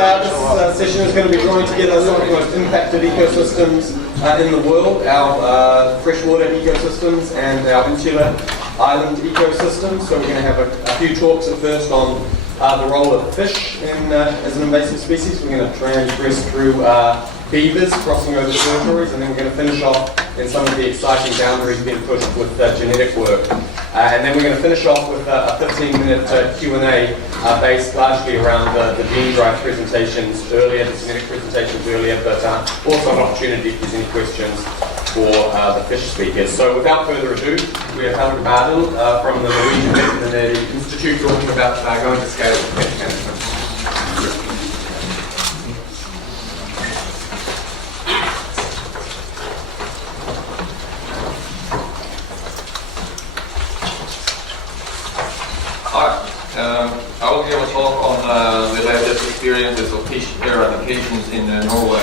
this session is going to be drawing together some of the most impacted ecosystems in the world, our freshwater ecosystems and our insular island ecosystems. So we're going to have a few talks at first on the role of fish as an invasive species. We're going to transgress through beavers crossing over territories, and then we're going to finish off in some of the exciting boundaries being pushed with genetic work. And then we're going to finish off with a 15-minute Q&A based largely around the gene drive presentations earlier, the genetic presentations earlier, but also an opportunity if there's any questions for the fish speakers. So without further ado, we have Helen Bardal from the Norwegian Veterinary Institute talking about going to scale with fish management. I will give a talk on the latest experiences of fish eradications in Norway.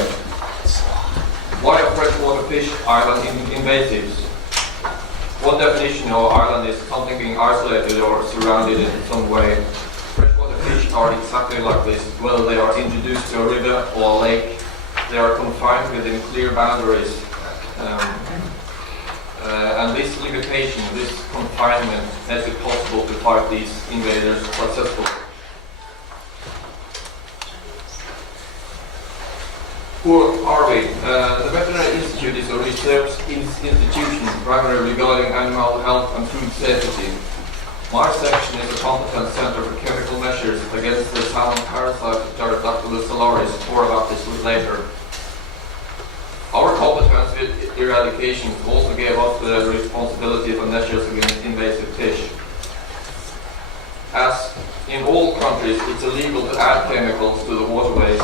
Why are freshwater fish island invasives? One definition of island is something being isolated or surrounded in some way. Freshwater fish are exactly like this. Whether they are introduced to a river or a lake, they are confined within clear boundaries. And this limitation, this confinement, makes it possible to fight these invaders successfully. Who are we? The Veterinærinstituttet is a research institution primarily regarding animal health and food safety. My section is a competence center for chemical measures against the salmon parasite Pterodactylus salaris, more about this later. Our competence with eradication also gave us the responsibility for measures against invasive fish. As in all countries, it's illegal to add chemicals to the waterways,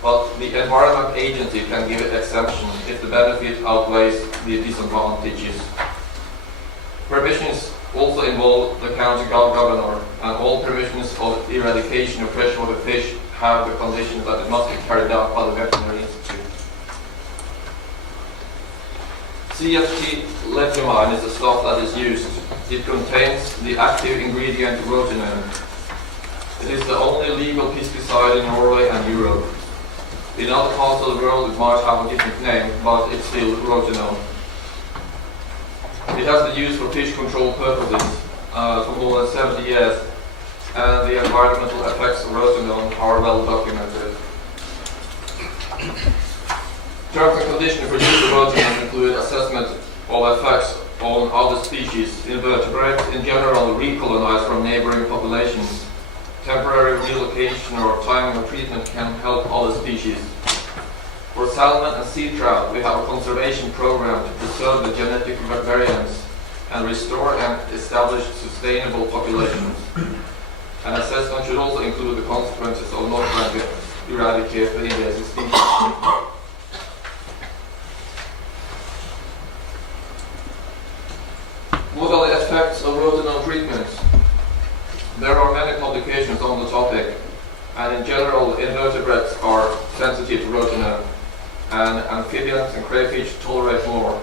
but the Environment Agency can give an exemption if the benefit outweighs the disadvantages. Permissions also involve the county governor, and all permissions of eradication of freshwater fish have the condition that it must be carried out by the Veterinary Institute. CFT legumine is the stuff that is used. It contains the active ingredient RODENT. It is the only legal pesticide in Norway and Europe. In other parts of the world it might have a different name, but it's still RODENT. It has been used for fish control purposes for more than 70 years, and the environmental effects of RODENT are well documented. Terms and conditions for use of RODENT include assessment of effects on other species. Invertebrates in general recolonize from neighboring populations. Temporary relocation or timing of treatment can help other species. For salmon and sea trout, we have a conservation program to preserve the genetic variants and restore and establish sustainable populations. An assessment should also include the consequences of not trying to eradicate the invasive species. What are the effects of RODENT treatments? There are many publications on the topic, and in general, invertebrates are sensitive to RODENT, and amphibians and crayfish tolerate more.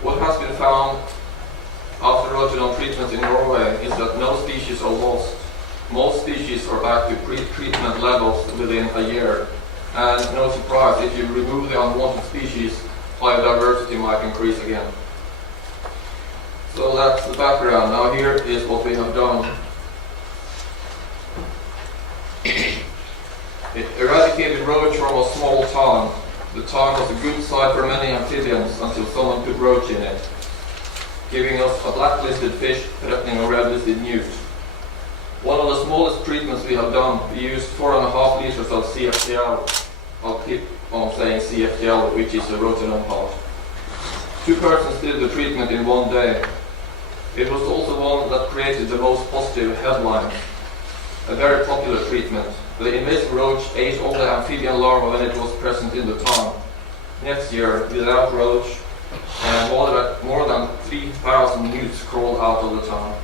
What has been found after RODENT treatment in Norway is that no species are lost. Most species are back to pre-treatment levels within a year, and no surprise, if you remove the unwanted species, biodiversity might increase again. So that's the background. Now here is what we have done. It eradicated roach from a small town. The town was a good site for many amphibians until someone put roach in it, giving us a blacklisted fish threatening a red-listed newt. One of the smallest treatments we have done, we used 4.5 liters of CFTL. I'll keep on saying CFTL, which is the RODENT part. 2 persons did the treatment in 1 day. It was also one that created the most positive headlines. A very popular treatment. The invasive roach ate all the amphibian larvae when it was present in the town. Next year, without roach, more than 3,000 newts crawled out of the town.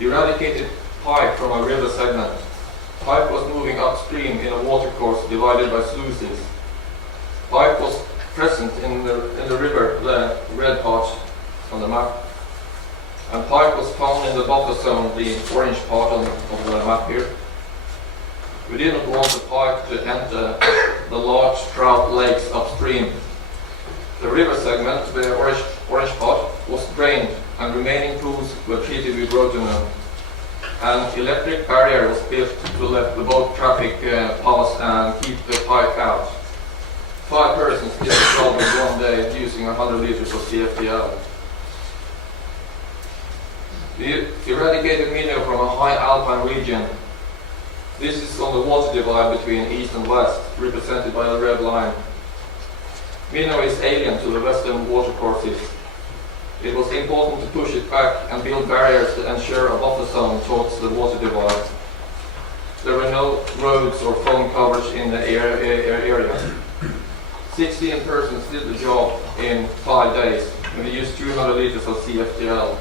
Eradicated pike from a river segment. Pike was moving upstream in a watercourse divided by sluices. Pike was present in the river, the red part on the map. And pike was found in the buffer zone the orange part of the map here. We didn't want the pipe to enter the large trout lakes upstream. The river segment, the orange part, was drained and remaining pools were treated with rotenone. An electric barrier was built to let the boat traffic pass and keep the pipe out. 5 persons did the job in one day using 100 liters of CFTL. We eradicated minnow from a high alpine region. This is on the water divide between east and west, represented by the red line. Minnow is alien to the western watercourses. It was important to push it back and build barriers to ensure a buffer zone towards the water divide. There were no roads or phone coverage in the area. 16 persons did the job in 5 days, and we used 200 liters of CFTL.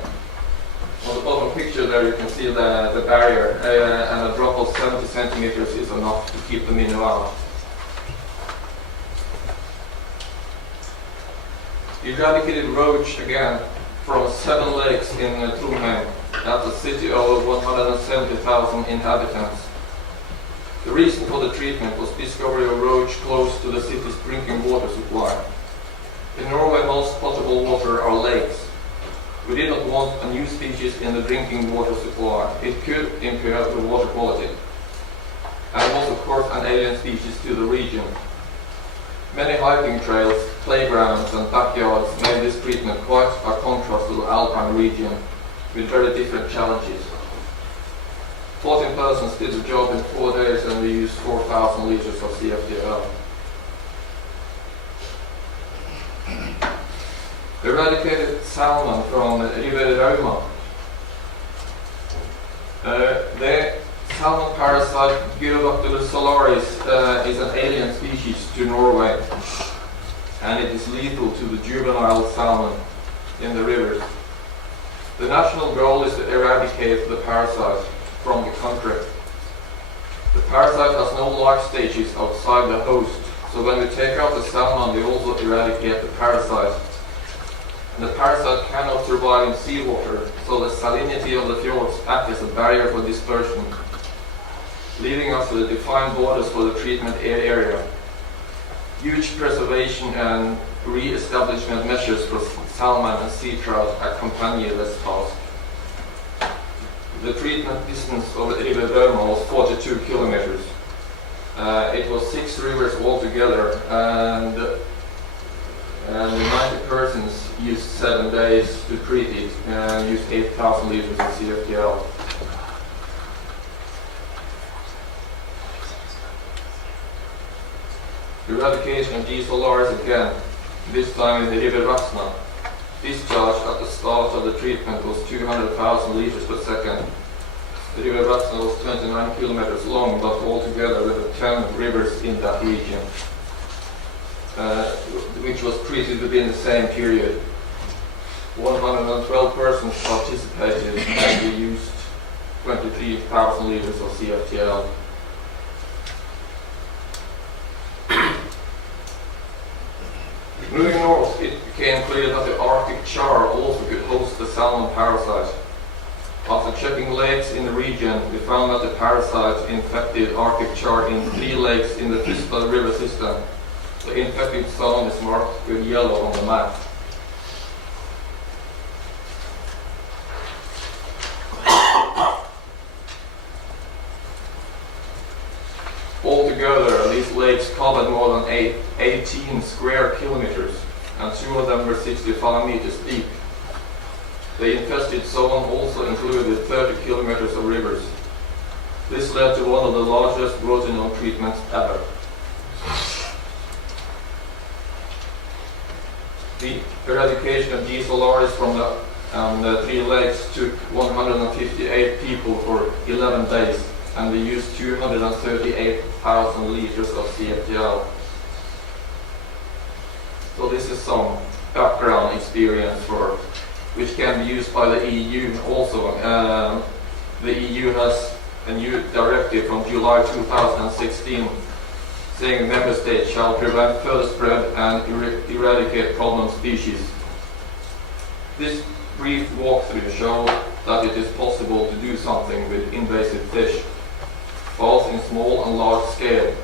On the bottom picture there you can see the barrier, and a drop of 70 centimeters is enough to keep the minnow out. Eradicated roach again from 7 lakes in Trondheim. That's a city of 170,000 inhabitants. The reason for the treatment was discovery of roach close to the city's drinking water supply. In Norway, most potable water are lakes. We did not want a new species in the drinking water supply. It could impair the water quality. And was of course an alien species to the region. Many hiking trails, playgrounds and backyards made this treatment quite a contrast to the alpine region with very different challenges. 14 persons did the job in 4 days and we used 4,000 liters of CFTL. Eradicated salmon from Riparian. The salmon parasite Gyrodactylus salaris is an alien species to Norway, and it is lethal to the juvenile salmon in the rivers. The national goal is to eradicate the parasite from the country. The parasite has no life stages outside the host, so when we take out the salmon we also eradicate the parasite. And the parasite cannot survive in seawater, so the salinity of the fjords acts as a barrier for dispersion, leaving us with defined borders for the treatment area. Huge preservation and re-establishment measures for salmon and sea trout accompany this task. The treatment distance of the River Røma was 42 kilometers. It was 6 rivers altogether, and 90 persons used 7 days to treat it and used 8,000 liters of CFTL. Eradication of G. solaris again, this time in the River Vaxna. Discharge at the start of the treatment was 200,000 liters per second. The River Vaxna was 29 kilometers long, but altogether there were 10 rivers in that region, which was treated within the same period. 112 persons participated and we used 23,000 liters of CFTL. Moving north, it became clear that the Arctic char also could host the salmon parasite. After checking lakes in the region, we found that the parasite infected Arctic char in 3 lakes in the Thistle River system. The infected zone is marked with yellow on the map. Altogether, these lakes covered more than 18 square kilometers, and 2 of them were 65 meters deep. The infested zone also included 30 kilometers of rivers. This led to one of the largest rotenone treatments ever. The eradication of G. solaris from the 3 lakes took 158 people for 11 days, and we used 238,000 liters of CFTL. So this is some background experience which can be used by the EU also. The EU has a new directive from July 2016 saying member states shall prevent further spread and eradicate problem species. This brief walkthrough show that it is possible to do something with invasive fish, both in small and large scale,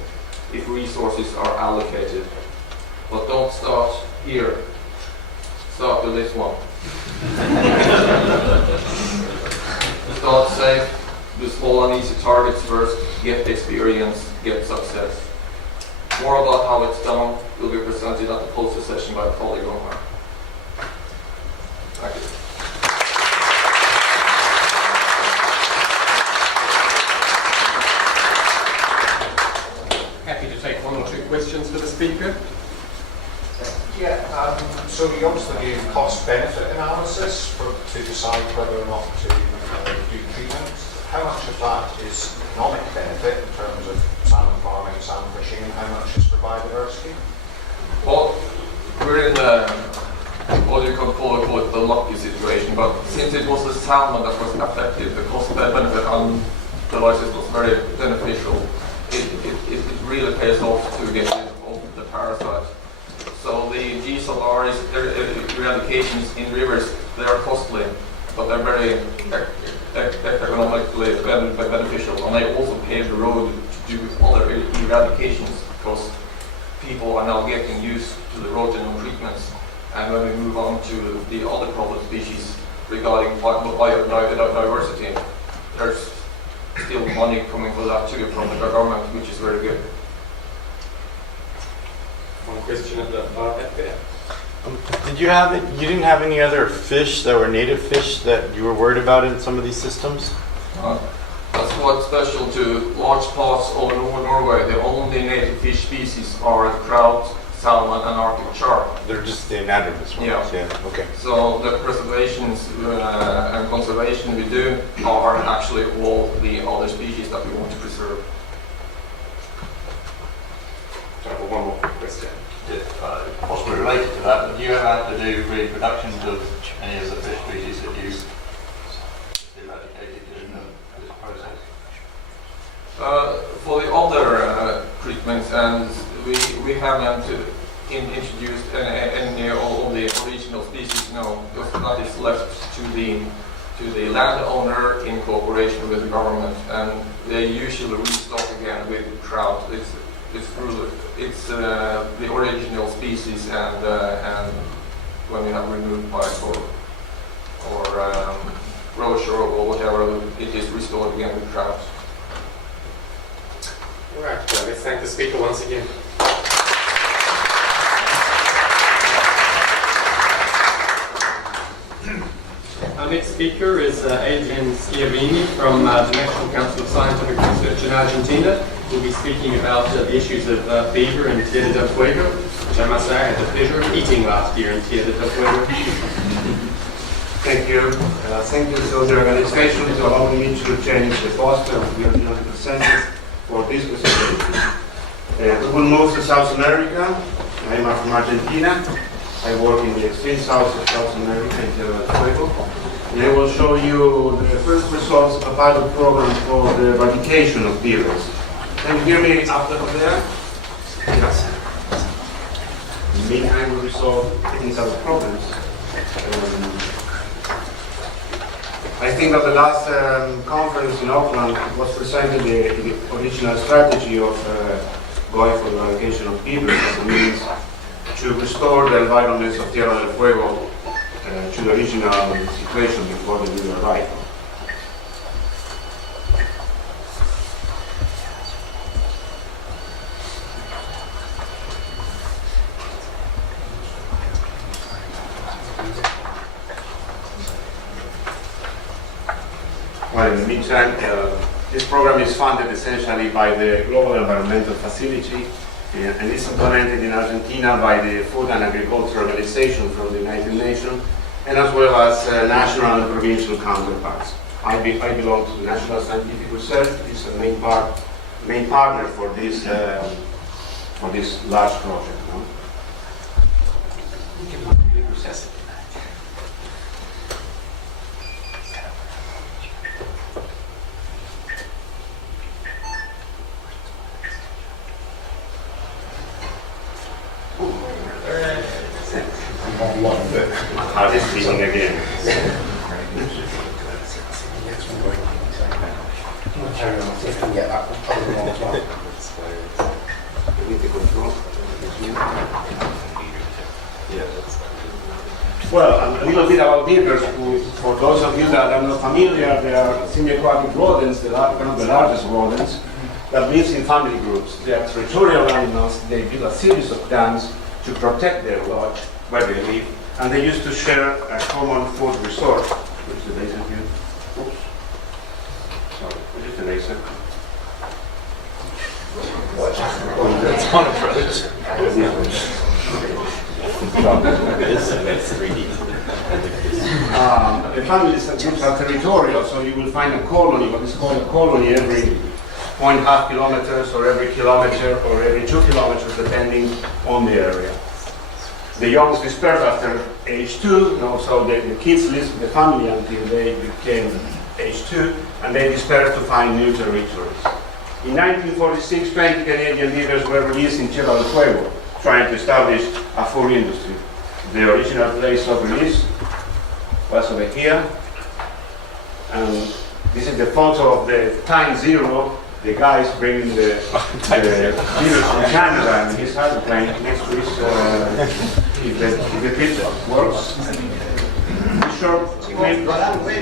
if resources are allocated. But don't start here. Start with this one. Start safe, do small and easy targets first, get experience, get success. More about how it's done will be presented at the poster session by a colleague on her. Thank you. Happy to take one or two questions for the speaker. Yeah, so you obviously do cost-benefit analysis to decide whether or not to do treatment. How much of that is economic benefit in terms of salmon farming, salmon fishing, and how much is for biodiversity? Well, we're in what you can call it the lucky situation, but since it was the salmon that was affected, the cost-benefit analysis was very beneficial. It really pays off to get rid of the parasite. So the GSLRs, eradications in rivers, they are costly, but they're very economically beneficial, and they also pave the road to do other eradications because people are now getting used to the RODENT treatments. And when we move on to the other problem species regarding biodiversity, there's still money coming for that too from the government, which is very good. One question at the far back there. You didn't have any other fish that were native fish that you were worried about in some of these systems? That's what's special to large parts of Norway. The only native fish species are trout, salmon, and Arctic char. They're just the anadromous ones. Yeah. Okay. So the preservations and conservation we do are actually all the other species that we want to preserve. Time for one more question. Possibly related to that, but do you ever have to do reproductions of any of the fish species that you eradicated in this process? For the other treatments, and we haven't introduced any of the original species, no, because that is left to the landowner in cooperation with the government, and they usually restock again with trout. It's the original species, and when we have removed bites or roach or whatever, it is restored again with trout. All right, let's thank the speaker once again. Our next speaker is Adrian Schiavini from the National Council of Scientific Research in Argentina. We'll be speaking about the issues of fever in Tierra del Fuego, which I must say I had the pleasure of eating last year in Tierra del Fuego. Thank you. Thank you to the organization to allow me to change the poster of the original presenters for this presentation. We will move to South America. I am from Argentina. I work in the extreme south of South America in Tierra del Fuego. And I will show you the first results of a pilot program for the eradication of beavers. Can you hear me up there? Yes. In the meantime, we resolve technical problems. I think at the last conference in Auckland, it was presented the original strategy of going for the eradication of beavers as a means to restore the environments of Tierra del Fuego to the original situation before the beaver arrived. Well, in the meantime, this program is funded essentially by the Global Environmental Facility and is implemented in Argentina by the Food and Agriculture Organization from the United Nations, and as well as national and provincial counterparts. I belong to the National Scientific Research. It's a main partner for this large project. No? Heart is beating again. Well, a little bit about beavers. For those of you that are not familiar, they are semi-aquatic rodents, one of the largest rodents that lives in family groups. They are territorial animals. They build a series of dams to protect their lodge where they live, and they used to share a common food resource. Which is the laser here? Oops. Sorry, which is the laser? It's on approach. The families and groups are territorial, so you will find a colony, what is called a colony, every 0.5 kilometers or every kilometer or every 2 kilometers, depending on the area. The young dispersed after age 2, so the kids lived with the family until they became age 2, and they dispersed to find new territories. In 1946, 20 Canadian beavers were released in Tierra del Fuego, trying to establish a fur industry. The original place of release was over here, and this is the photo of the time zero. The guys bringing the beavers from Canada and his hydroplane next to his, if the picture works. The short clip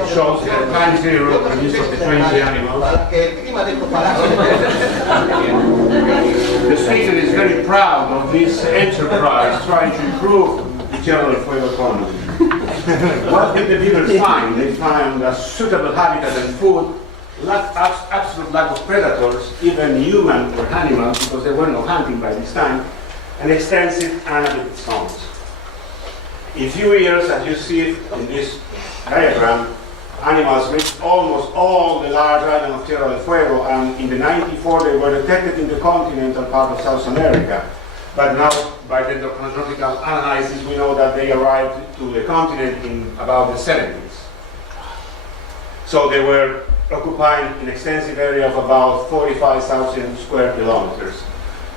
shows the time zero release of the 20 animals. The speaker is very proud of this enterprise trying to improve the Tierra del Fuego economy. What did the beavers find? They found a suitable habitat and food, absolute lack of predators, even human or animals, because there were no hunting by this time, and extensive anaerobic zones. In few years, as you see in this diagram, animals reached almost all the large island of Tierra del Fuego, and in the 94 they were detected in the continental part of South America. But now, by the endochronological analysis, we know that they arrived to the continent in about the 70s. So they were occupying an extensive area of about 45,000 square kilometers.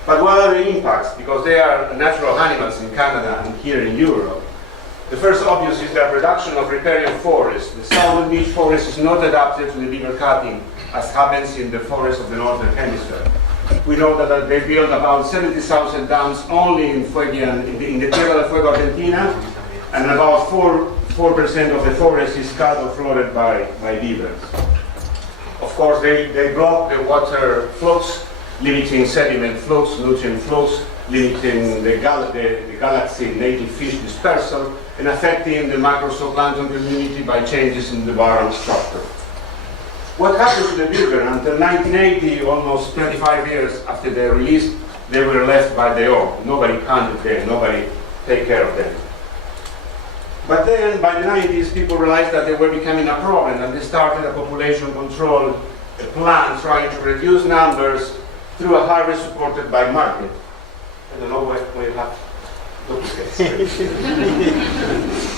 But what are the impacts? Because they are natural animals in Canada and here in Europe. The first obvious is the reduction of riparian forests. The southern beech forest is not adapted to the beaver cutting, as happens in the forests of the northern hemisphere. We know that they built about 70,000 dams only in the Tierra del Fuego, Argentina, and about 4% of the forest is cut or flooded by beavers. Of course, they block the water flows, limiting sediment flows, nutrient flows, limiting the galaxy native fish dispersal, and affecting the macrozooplankton community by changes in the bottom structure. What happened to the beaver? Until 1980, almost 25 years after their release, they were left by their own. Nobody hunted them, nobody take care of them. But then, by the 90s, people realized that they were becoming a problem, and they started a population control plan trying to reduce numbers through a harvest supported by market. I don't know where you have duplicates.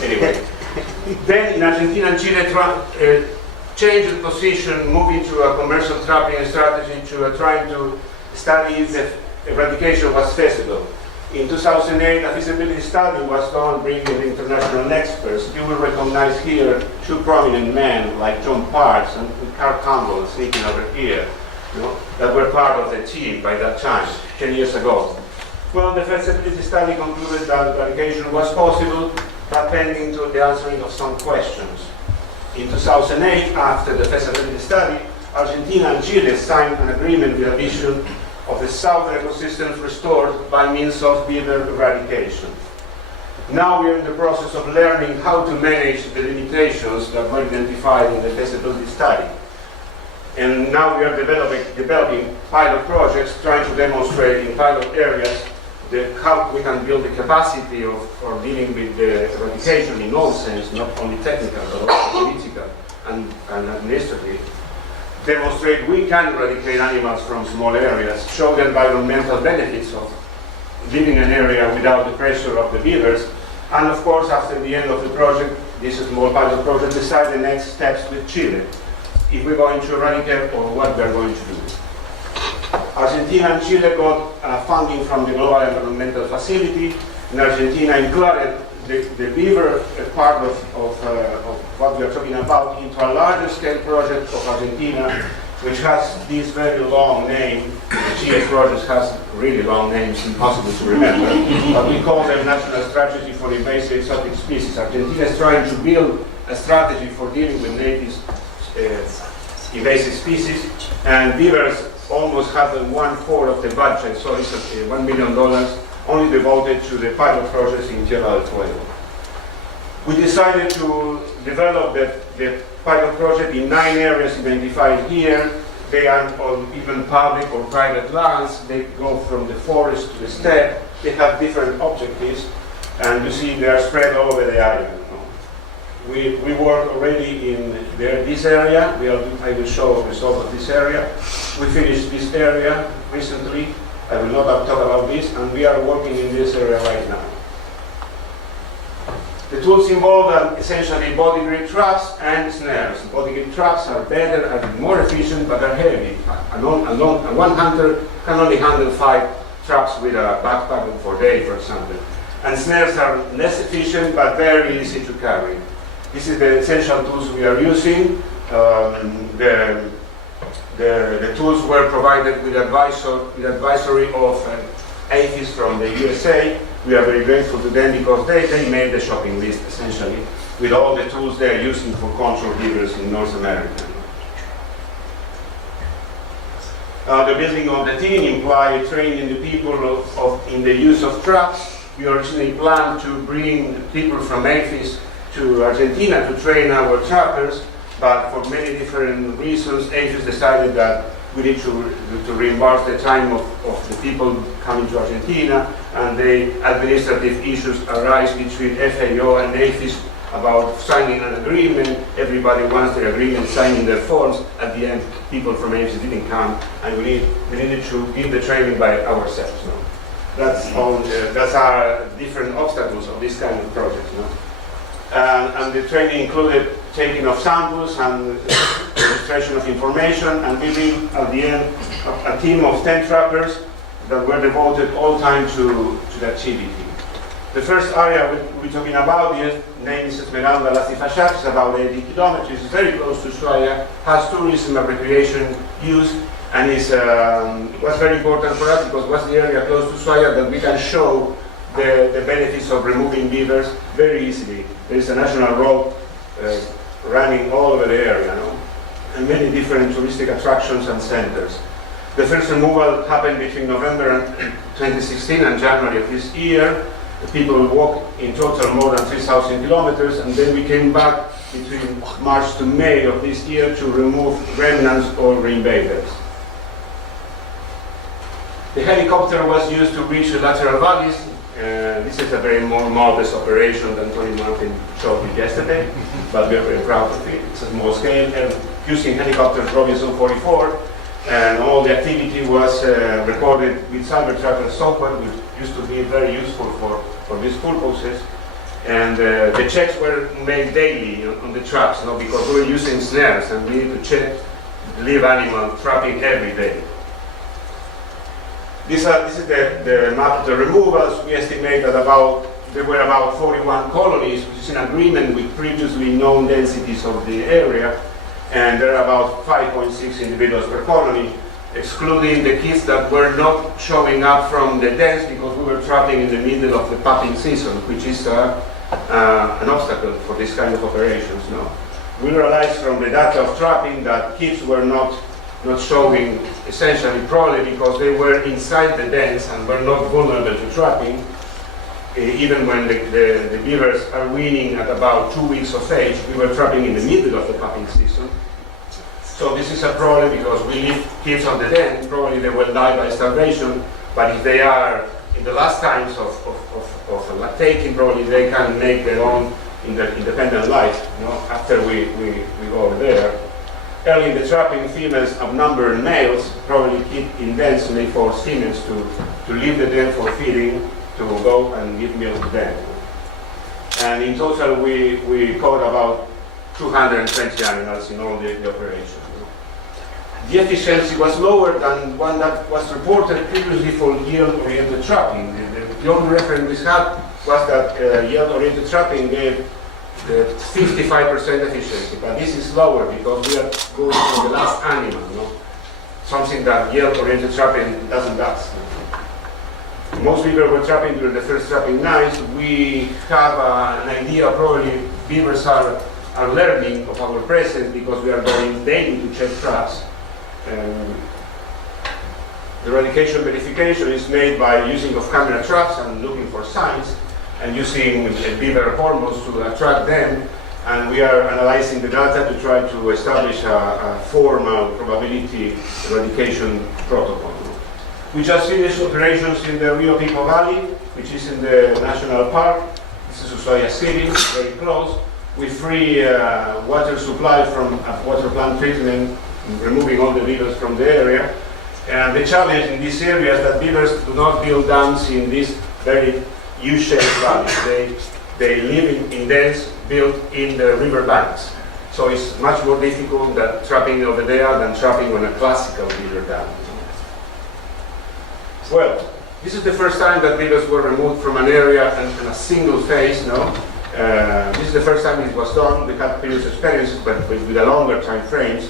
Anyway, then in Argentina and Chile, changed the position, moving to a commercial trapping strategy to trying to study if the eradication was feasible. In 2008, a feasibility study was done bringing international experts. You will recognize here two prominent men like John Parks and Carl Campbell sitting over here, that were part of the team by that time, 10 years ago. Well, the feasibility study concluded that eradication was possible, but pending to the answering of some questions. In 2008, after the feasibility study, Argentina and Chile signed an agreement with a vision of the southern ecosystems restored by means of beaver eradication. Now we are in the process of learning how to manage the limitations that were identified in the feasibility study. And now we are developing pilot projects trying to demonstrate in pilot areas how we can build the capacity for dealing with the eradication in all sense, not only technical, but also political and administrative. Demonstrate we can eradicate animals from small areas, show the environmental benefits of living in an area without the pressure of the beavers, and of course, after the end of the project, this small pilot project, decide the next steps with Chile, if we're going to eradicate or what we're going to do. Argentina and Chile got funding from the Global Environmental Facility. In Argentina included the beaver part of what we are talking about into a larger scale project of Argentina, which has this very long name. The GS project has really long names, impossible to remember, but we call them National Strategy for Invasive Exotic Species. Argentina is trying to build a strategy for dealing with native invasive species, and beavers almost have 1/4 of the budget, so it's $1 million only devoted to the pilot projects in Tierra del Fuego. We decided to develop the pilot project in 9 areas identified here. They are on even public or private lands. They go from the forest to the steppe. They have different objectives, and you see they are spread all over the area. We work already in this area. I will show a result of this area. We finished this area recently. I will not talk about this, and we are working in this area right now. The tools involve are essentially body grip traps and snares. Body grip traps are better and more efficient, but are heavy. One hunter can only handle 5 traps with a backpack for a day, for example. And snares are less efficient, but very easy to carry. This is the essential tools we are using. The tools were provided with advisory of APHIS from the USA. We are very grateful to them because they made the shopping list essentially with all the tools they are using for control beavers in North America. The building of the team implied training the people in the use of traps. We originally planned to bring people from APHIS to Argentina to train our trappers, but for many different reasons, APHIS decided that we need to reimburse the time of the people coming to Argentina, and the administrative issues arise between FAO and APHIS about signing an agreement. Everybody wants their agreement signing their forms. At the end, people from APHIS didn't come, and we needed to give the training by ourselves. No? That's our different obstacles of this kind of project. No? And the training included taking of samples and registration of information, and we built at the end a team of 10 trappers that were devoted all time to the activity. The first area we're talking about here, name is Esmeralda Las Ifachas, it's about 80 kilometers, it's very close to Ushuaia, has tourism and recreation use, and was very important for us because it was the area close to Ushuaia that we can show the benefits of removing beavers very easily. There is a national road running all over the area, no? And many different touristic attractions and centers. The first removal happened between November 2016 and January of this year. The people walked in total more than 3,000 kilometers, and then we came back between March to May of this year to remove remnants or reinvaders. The helicopter was used to reach the lateral valleys. This is a very more modest operation than Tony Martin showed me yesterday, but we are very proud of it. It's a small scale, and using helicopters Robinson 44, and all the activity was recorded with cyber tracker software, which used to be very useful for these purposes. And the checks were made daily on the traps, because we were using snares, and we need to check live animal trapping every day. This is the map of the removals. We estimate that there were about 41 colonies, which is in agreement with previously known densities of the area, and there are about 5.6 individuals per colony, excluding the kids that were not showing up from the dens because we were trapping in the middle of the pupping season, which is an obstacle for this kind of operations. No? We realized from the data of trapping that kids were not showing, essentially probably because they were inside the dens and were not vulnerable to trapping. Even when the beavers are weaning at about 2 weeks of age, we were trapping in the middle of the pupping season. So this is a problem because we leave kids on the den, probably they will die by starvation, but if they are in the last times of lactating, probably they can make their own independent life, after we go over there. Early in the trapping, females outnumber males, probably keep in dens, and they force females to leave the den for feeding, to go and give milk to them. And in total, we caught about 220 animals in all the operation. The efficiency was lower than one that was reported previously for yield-oriented trapping. The only reference we had was that yield-oriented trapping gave 55% efficiency, but this is lower because we are going for the last animal, no? Something that yield-oriented trapping doesn't do. Most beavers were trapping during the first trapping nights. We have an idea, probably beavers are learning of our presence because we are going daily to check traps. The eradication verification is made by using of camera traps and looking for signs and using beaver hormones to attract them, and we are analyzing the data to try to establish a formal probability eradication protocol. We just finished operations in the Rio Pico Valley, which is in the national park. This is Ushuaia City, very close. We free water supply from water plant treatment, removing all the beavers from the area. And the challenge in this area is that beavers do not build dams in this very U-shaped valley. They live in dens built in the river banks. So it's much more difficult than trapping over there than trapping on a classical beaver dam. Well, this is the first time that beavers were removed from an area in a single phase, no? This is the first time it was done. We had previous experiences, but with a longer time frames.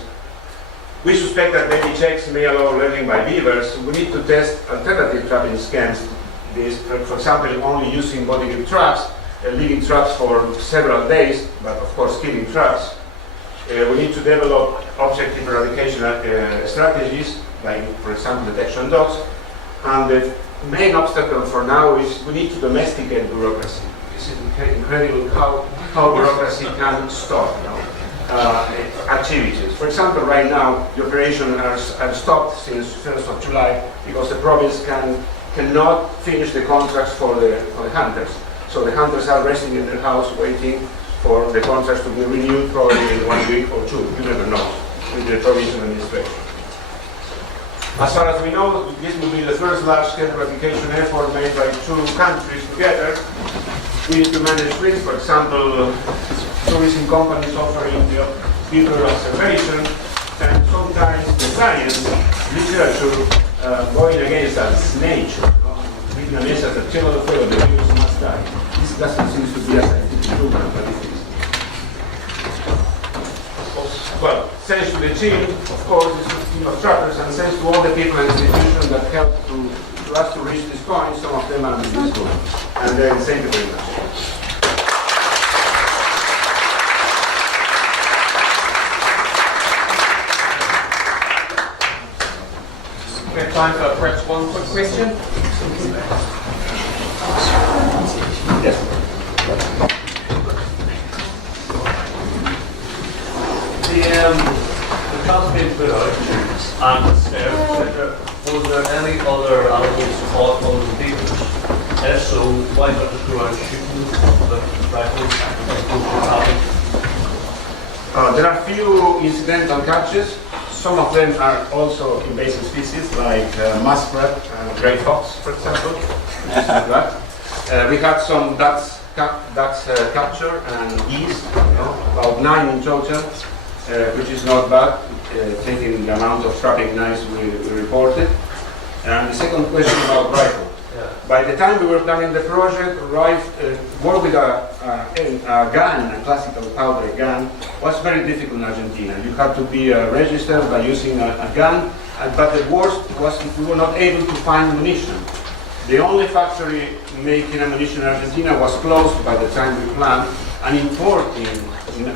We suspect that baby checks may allow learning by beavers. We need to test alternative trapping schemes. This, for example, only using body grip traps, leaving traps for several days, but of course killing traps. We need to develop objective eradication strategies, like for example detection dogs. And the main obstacle for now is we need to domesticate bureaucracy. This is incredible how bureaucracy can stop activities. For example, right now the operations are stopped since 1st of July because the province cannot finish the contracts for the hunters. So the hunters are resting in their house waiting for the contracts to be renewed probably in 1 week or 2. You never know with the provincial administration. As far as we know, this will be the first large-scale eradication effort made by 2 countries together. We need to manage risks, for example, tourism companies offering beaver observation, and sometimes the science, literature, going against that nature. Reading a message that Tierra del Fuego, the beavers must die. This doesn't seem to be a scientific program, but it is. Well, thanks to the team, of course, this is a team of trappers, and thanks to all the people and institutions that helped to us to reach this point. Some of them are in this room. And then thank you very much. We have time for perhaps one quick question. Yes. The cat's been put out and it's there. Was there any other animals caught on the beavers? If so, why not just go out shooting the rifles and There are few incidental catches. Some of them are also invasive species, like muskrat and gray fox, for example. We had some ducks capture and geese, about 9 in total, which is not bad, taking the amount of trapping knives we reported. And the second question about rifle. By the time we were planning the project, work with a gun, a classical powder gun, was very difficult in Argentina. You had to be registered by using a gun, but the worst was we were not able to find ammunition. The only factory making ammunition in Argentina was closed by the time we planned, and importing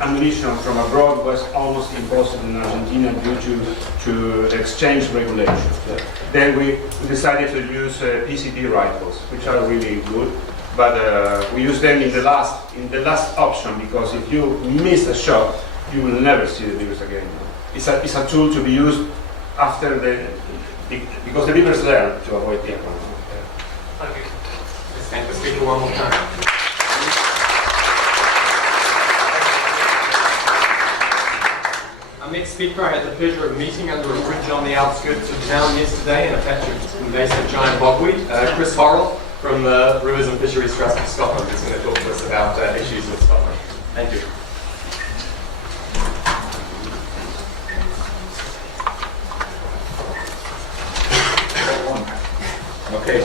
ammunition from abroad was almost impossible in Argentina due to exchange regulations. Then we decided to use PCP rifles, which are really good, but we use them in the last option, because if you miss a shot, you will never see the beavers again. It's a tool to be used after because the beavers learn to avoid the aircraft. Thank you. Let's thank the speaker one more time. Our next speaker I had the pleasure of meeting under a bridge on the outskirts of town yesterday in a patch of invasive giant bogweed. Chris Horrill from the Rivers and Fisheries Trust of Scotland is going to talk to us about issues with Scotland. Thank you. Okay.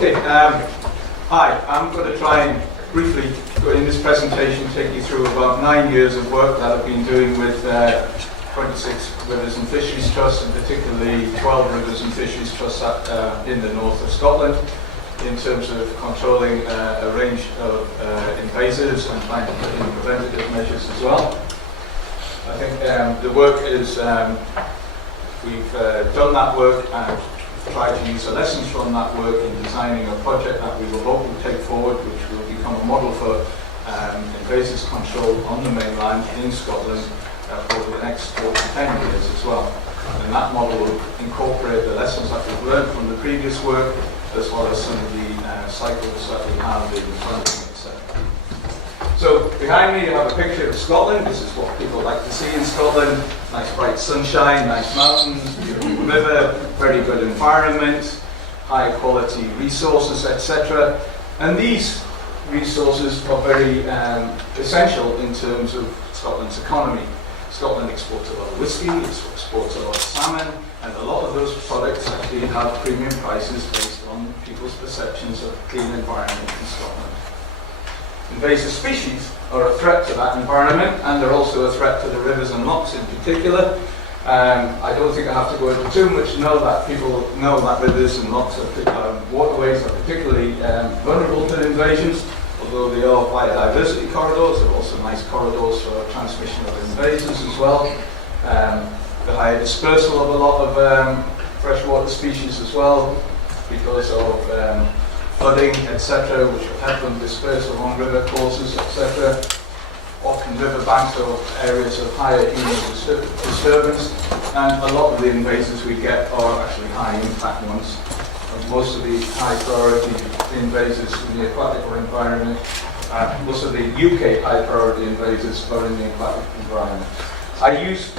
Okay, hi, I'm going to try and briefly, in this presentation, take you through about 9 years of work that I've been doing with 26 Rivers and Fisheries Trusts, and particularly 12 Rivers and Fisheries Trusts in the north of Scotland, in terms of controlling a range of invasives and trying to put in preventative measures as well. I think the work is, we've done that work and tried to use the lessons from that work in designing a project that we will hopefully take forward, which will become a model for invasives control on the mainland in Scotland over the next 4 to 10 years as well. And that model will incorporate the lessons that we've learned from the previous work, as well as some of the cycles that we have in funding, etc. So behind me you have a picture of Scotland. This is what people like to see in Scotland. Nice bright sunshine, nice mountains, beautiful river, very good environment, high quality resources, etc. And these resources are very essential in terms of Scotland's economy. Scotland exports a lot of whiskey, it exports a lot of salmon, and a lot of those products actually have premium prices based on people's perceptions of clean environment in Scotland. Invasive species are a threat to that environment, and they're also a threat to the rivers and lochs in particular. I don't think I have to go into too much to know that people know that rivers and lochs are waterways are particularly vulnerable to invasions, although they are biodiversity corridors. They're also nice corridors for transmission of invasives as well. The higher dispersal of a lot of freshwater species as well, because of flooding, etc., which will help them disperse along river courses, etc. Often riverbanks or areas of higher human disturbance, and a lot of the invasives we get are actually high impact ones. Most of the high priority invasives in the aquatic environment, most of the UK high priority invasives are in the aquatic environment. I use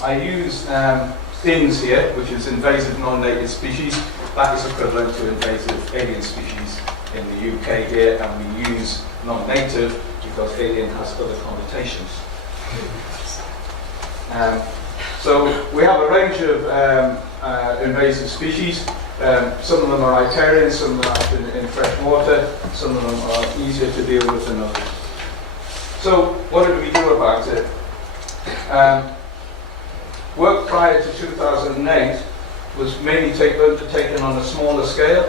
INVS here, which is invasive non-native species. That is equivalent to invasive alien species in the UK here, and we use non-native because alien has other connotations. So we have a range of invasive species. Some of them are riparian, some of them are in fresh water, some of them are easier to deal with than others. So what did we do about it? Work prior to 2008 was mainly undertaken on a smaller scale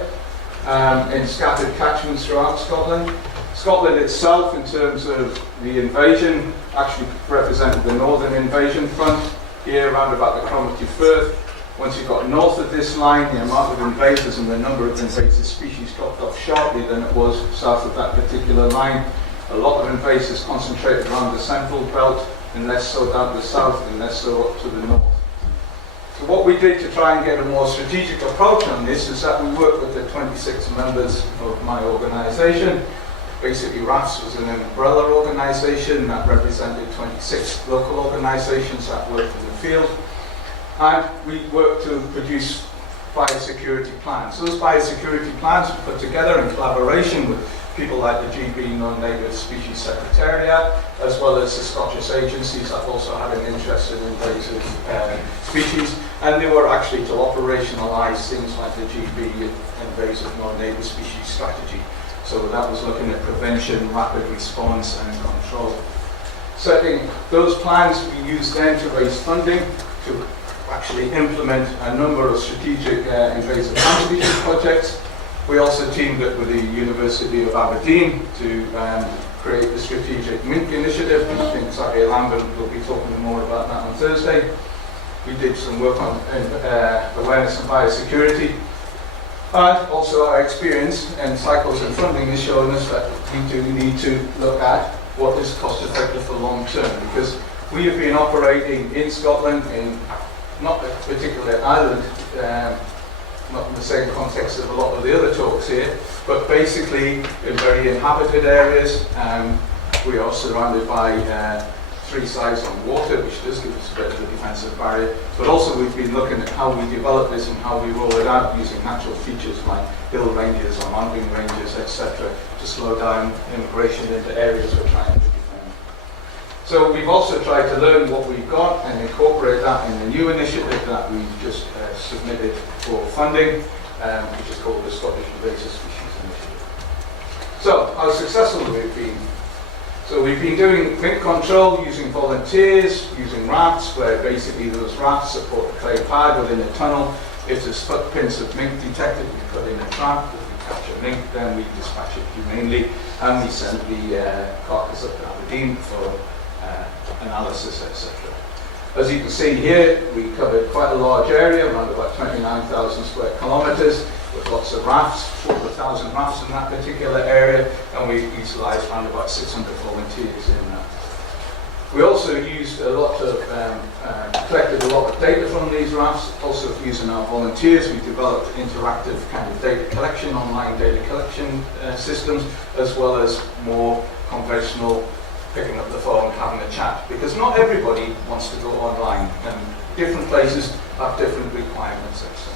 in scattered catchments throughout Scotland. Scotland itself, in terms of the invasion, actually represented the northern invasion front here around about the Cromarty Firth. Once you got north of this line, the amount of invaders and the number of invasive species dropped off sharply than it was south of that particular line. A lot of invasives concentrated around the central belt, and less so down the south, and less so up to the north. So what we did to try and get a more strategic approach on this is that we worked with the 26 members of my organisation. Basically, RAFS was an umbrella organisation that represented 26 local organisations that worked in the field. And we worked to produce biosecurity plans. Those biosecurity plans were put together in collaboration with people like the GB Non-Native Species Secretariat, as well as the Scottish agencies that also had an interest in invasive species, and they were actually to operationalise things like the GB Invasive Non-Native Species Strategy. So that was looking at prevention, rapid response and control. Setting those plans, we used then to raise funding to actually implement a number of strategic invasive plant species projects. We also teamed up with the University of Aberdeen to create the Strategic Mink Initiative. I think Xavier Lambert will be talking more about that on Thursday. We did some work on awareness and biosecurity. And also our experience in cycles and funding is showing us that we do need to look at what is cost effective for long term, because we have been operating in Scotland in not a particular island, not in the same context of a lot of the other talks here, but basically in very inhabited areas. We are surrounded by 3 sides on water, which does give us a bit of a defensive barrier, but also we've been looking at how we develop this and how we roll it out using natural features like hill ranges or mountain ranges, etc., to slow down immigration into areas we're trying to defend. So we've also tried to learn what we've got and incorporate that in the new initiative that we've just submitted for funding. which is called the Scottish Invasive Species Initiative. So, how successful have we been? So we've been doing mink control using volunteers, using rafts, where basically those rafts support a clay pad within a tunnel. If there's footprints of mink detected, we put in a trap. If we capture mink, then we dispatch it humanely, and we send the carcass up to Aberdeen for analysis, etc. As you can see here, we covered quite a large area, around about 29,000 square kilometres, with lots of rafts, 4,000 rafts in that particular area, and we utilised around about 600 volunteers in that. We also used a lot of, collected a lot of data from these rafts. Also using our volunteers, we developed interactive kind of data collection, online data collection systems, as well as more conventional picking up the phone, having a chat, because not everybody wants to go online, and different places have different requirements, etc.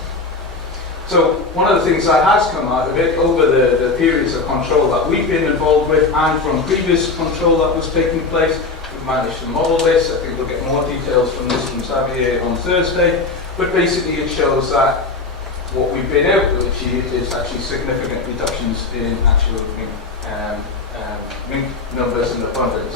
So one of the things that has come out of it over the periods of control that we've been involved with, and from previous control that was taking place, we've managed to model this. I think we'll get more details from this from Xavier on Thursday, but basically it shows that what we've been able to achieve is actually significant reductions in actual mink numbers and abundance.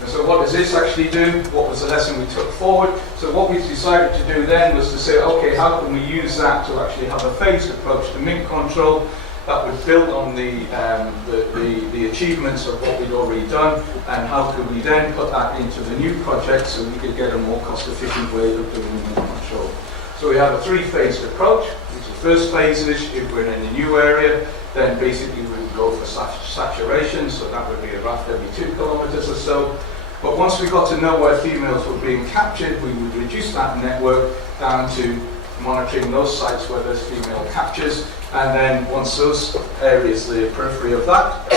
And so what does this actually do? What was the lesson we took forward? So what we decided to do then was to say, okay, how can we use that to actually have a phased approach to mink control that would build on the achievements of what we'd already done, and how could we then put that into the new project so we could get a more cost-efficient way of doing mink control. So we have a three-phased approach, which the first phase is if we're in a new area, then basically we would go for saturation, so that would be a raft every 2 kilometres or so. But once we got to know where females were being captured, we would reduce that network down to monitoring those sites where there's female captures, and then once those areas, the periphery of that,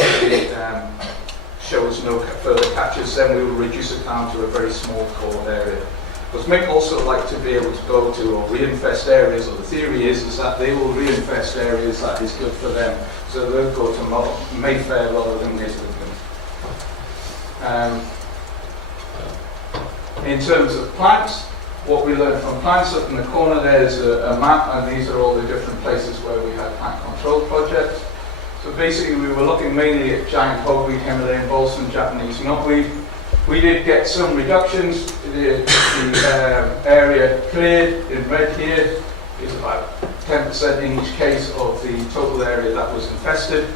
shows no further captures, then we will reduce it down to a very small core area. Because mink also like to be able to go to or reinfest areas, or the theory is that they will reinfest areas that is good for them. So they'll go to Mayfair rather than Islington. In terms of plants, what we learned from plants, up in the corner there's a map, and these are all the different places where we had plant control projects. So basically we were looking mainly at giant hogweed, Himalayan balsam, Japanese knotweed. We did get some reductions. The area cleared in red here is about 10% in each case of the total area that was infested.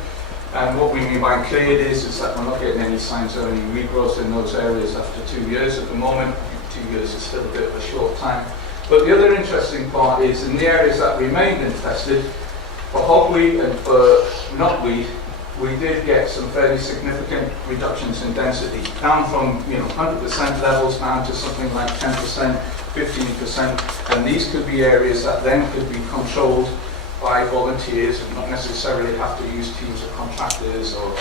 And what we mean by cleared is that we're not getting any signs of any regrowth in those areas after 2 years at the moment. 2 years is still a bit of a short time. But the other interesting part is in the areas that remained infested, for hogweed and for knotweed, we did get some fairly significant reductions in density, down from 100% levels down to something like 10%, 15%, and these could be areas that then could be controlled by volunteers and not necessarily have to use teams of contractors or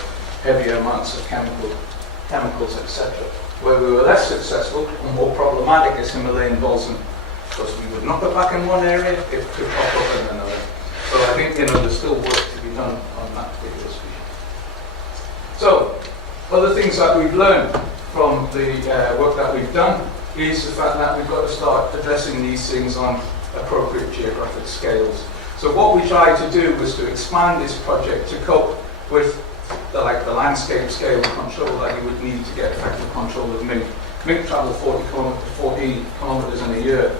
heavier amounts of chemicals, etc. Where we were less successful and more problematic is Himalayan balsam, because we would knock it back in one area, it could pop up in another. So I think there's still work to be done on that particular species. So, other things that we've learned from the work that we've done is the fact that we've got to start addressing these things on appropriate geographic scales. So what we tried to do was to expand this project to cope with the landscape scale control that you would need to get effective control of mink. Mink travel 40 kilometers in a year,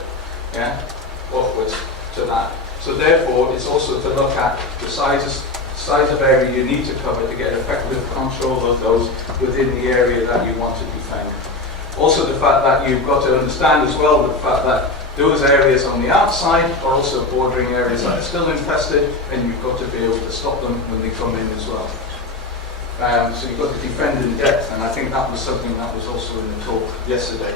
upwards to that. So therefore, it's also to look at the size of area you need to cover to get effective control of those within the area that you want to defend. Also the fact that you've got to understand as well the fact that those areas on the outside are also bordering areas that are still infested, and you've got to be able to stop them when they come in as well. So you've got to defend in depth, and I think that was something that was also in the talk yesterday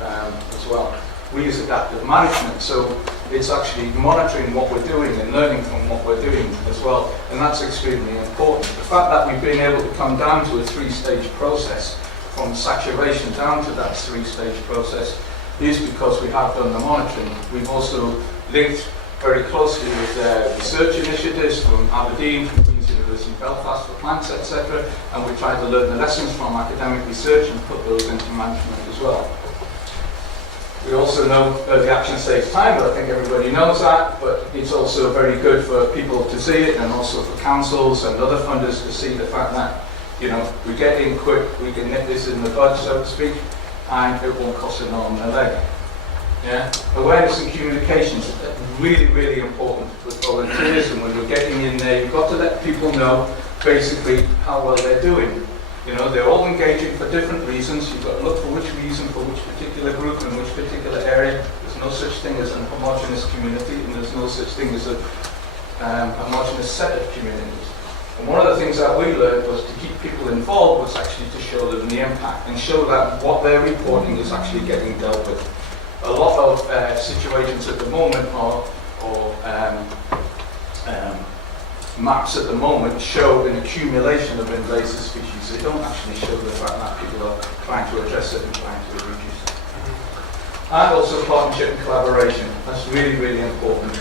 as well. We use adaptive management, so it's actually monitoring what we're doing and learning from what we're doing as well, and that's extremely important. The fact that we've been able to come down to a 3-stage process, from saturation down to that 3-stage process, is because we have done the monitoring. We've also linked very closely with research initiatives from Aberdeen, from Queen's University Belfast for plants, etc., and we tried to learn the lessons from academic research and put those into management as well. We also know that the action saves time, but I think everybody knows that, but it's also very good for people to see it and also for councils and other funders to see the fact that, you know, we get in quick, we can nip this in the bud, so to speak, and it won't cost an arm and a leg. Yeah? Awareness and communications are really, really important with volunteers, and when we're getting in there, you've got to let people know basically how well they're doing. You know, they're all engaging for different reasons. You've got to look for which reason for which particular group and which particular area. There's no such thing as an homogenous community, and there's no such thing as a homogenous set of communities. And one of the things that we learned was to keep people involved was actually to show them the impact and show that what they're reporting is actually getting dealt with. A lot of situations at the moment maps at the moment show an accumulation of invasive species. They don't actually show the fact that people are trying to address it and trying to reduce it. And also partnership and collaboration. That's really, really important.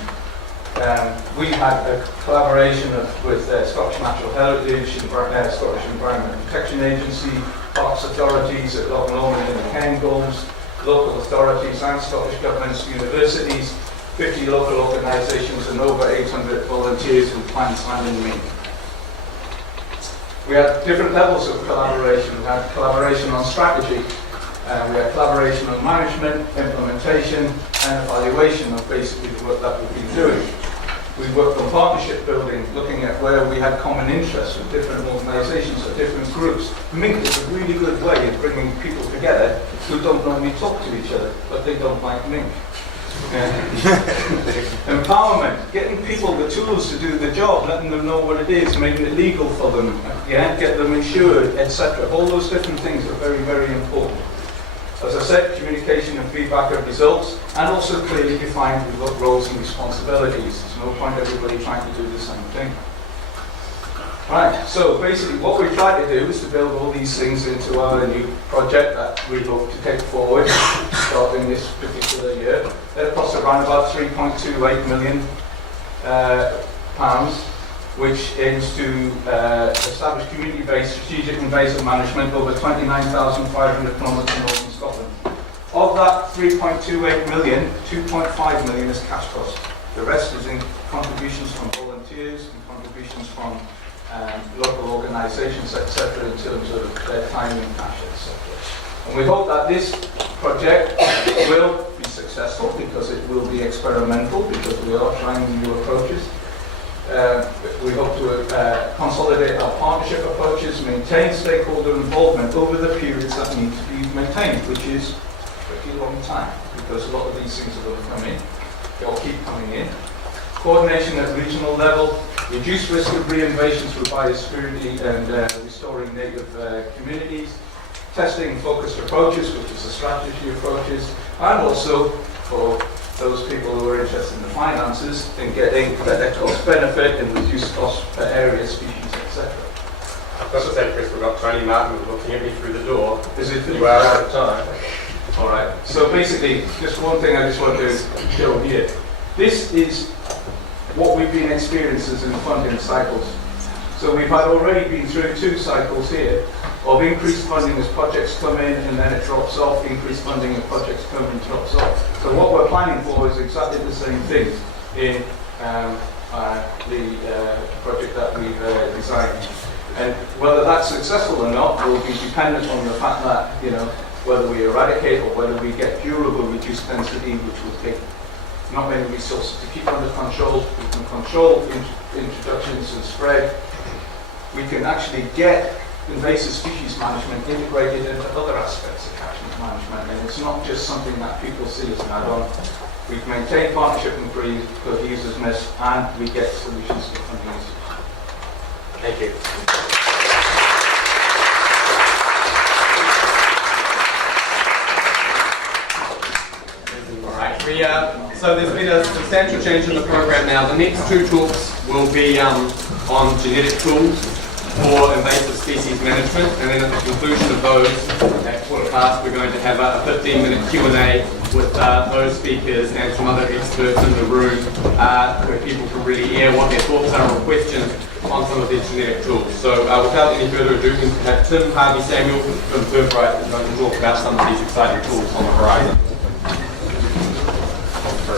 We had a collaboration with Scottish Natural Heritage, Scottish Environment Protection Agency, parks authorities at Loch Lomond and the Cairngorms, local authorities and Scottish governments, universities, 50 local organisations and over 800 volunteers with plants land in Maine. We had different levels of collaboration. We had collaboration on strategy, we had collaboration on management, implementation and evaluation of basically the work that we've been doing. We worked on partnership building, looking at where we had common interests with different organisations or different groups. Mink is a really good way of bringing people together who don't normally talk to each other, but they don't like mink. Empowerment, getting people the tools to do the job, letting them know what it is, making it legal for them, get them insured, etc. All those different things are very, very important. As I said, communication and feedback of results, and also clearly defined roles and responsibilities. There's no point everybody trying to do the same thing. Right, so basically what we try to do is to build all these things into our new project that we hope to take forward starting this particular year. It costs around about £3.28 million, which aims to establish community-based strategic invasive management over 29,500 kilometres in northern Scotland. Of that 3.28 million, 2.5 million is cash cost. The rest is in contributions from volunteers and contributions from local organisations, etc., in terms of their time and cash, etc. And we hope that this project will be successful because it will be experimental, because we are trying new approaches. We hope to consolidate our partnership approaches, maintain stakeholder involvement over the periods that need to be maintained, which is a pretty long time, because a lot of these things are going to come in. They'll keep coming in. Coordination at regional level, reduce risk of reinvasion through biosecurity and restoring native communities, testing focused approaches, which is the strategy approaches, and also for those people who are interested in the finances in getting better cost benefit and reduced cost per area, species, etc. I've got to say, Chris, we've got Tony Martin looking at me through the door. Is it You are out of time. All right. So basically, just one thing I just want to show here. This is what we've been experiencing in funding cycles. So we've had already been through 2 cycles here of increased funding as projects come in and then it drops off, increased funding as projects come and drops off. So what we're planning for is exactly the same thing in the project that we've designed. And whether that's successful or not will be dependent on the fact that, you know, whether we eradicate or whether we get durable reduced density, which will take not many resources to keep under control. We can control introductions and spread. We can actually get invasive species management integrated into other aspects of catchment management, and it's not just something that people see as an add-on. We can maintain partnership and cohesiveness, and we get solutions to funding issues. Thank you. So there's been a substantial change in the program now. The next 2 talks will be on genetic tools for invasive species management, and then at the conclusion of those, at 1:15, we're going to have a 15-minute Q&A with those speakers and some other experts in the room where people can really hear what their thoughts are or questions on some of these genetic tools. So without any further ado, we have Tim Harvey Samuel from Birthright who's going to talk about some of these exciting tools on the horizon. Okay,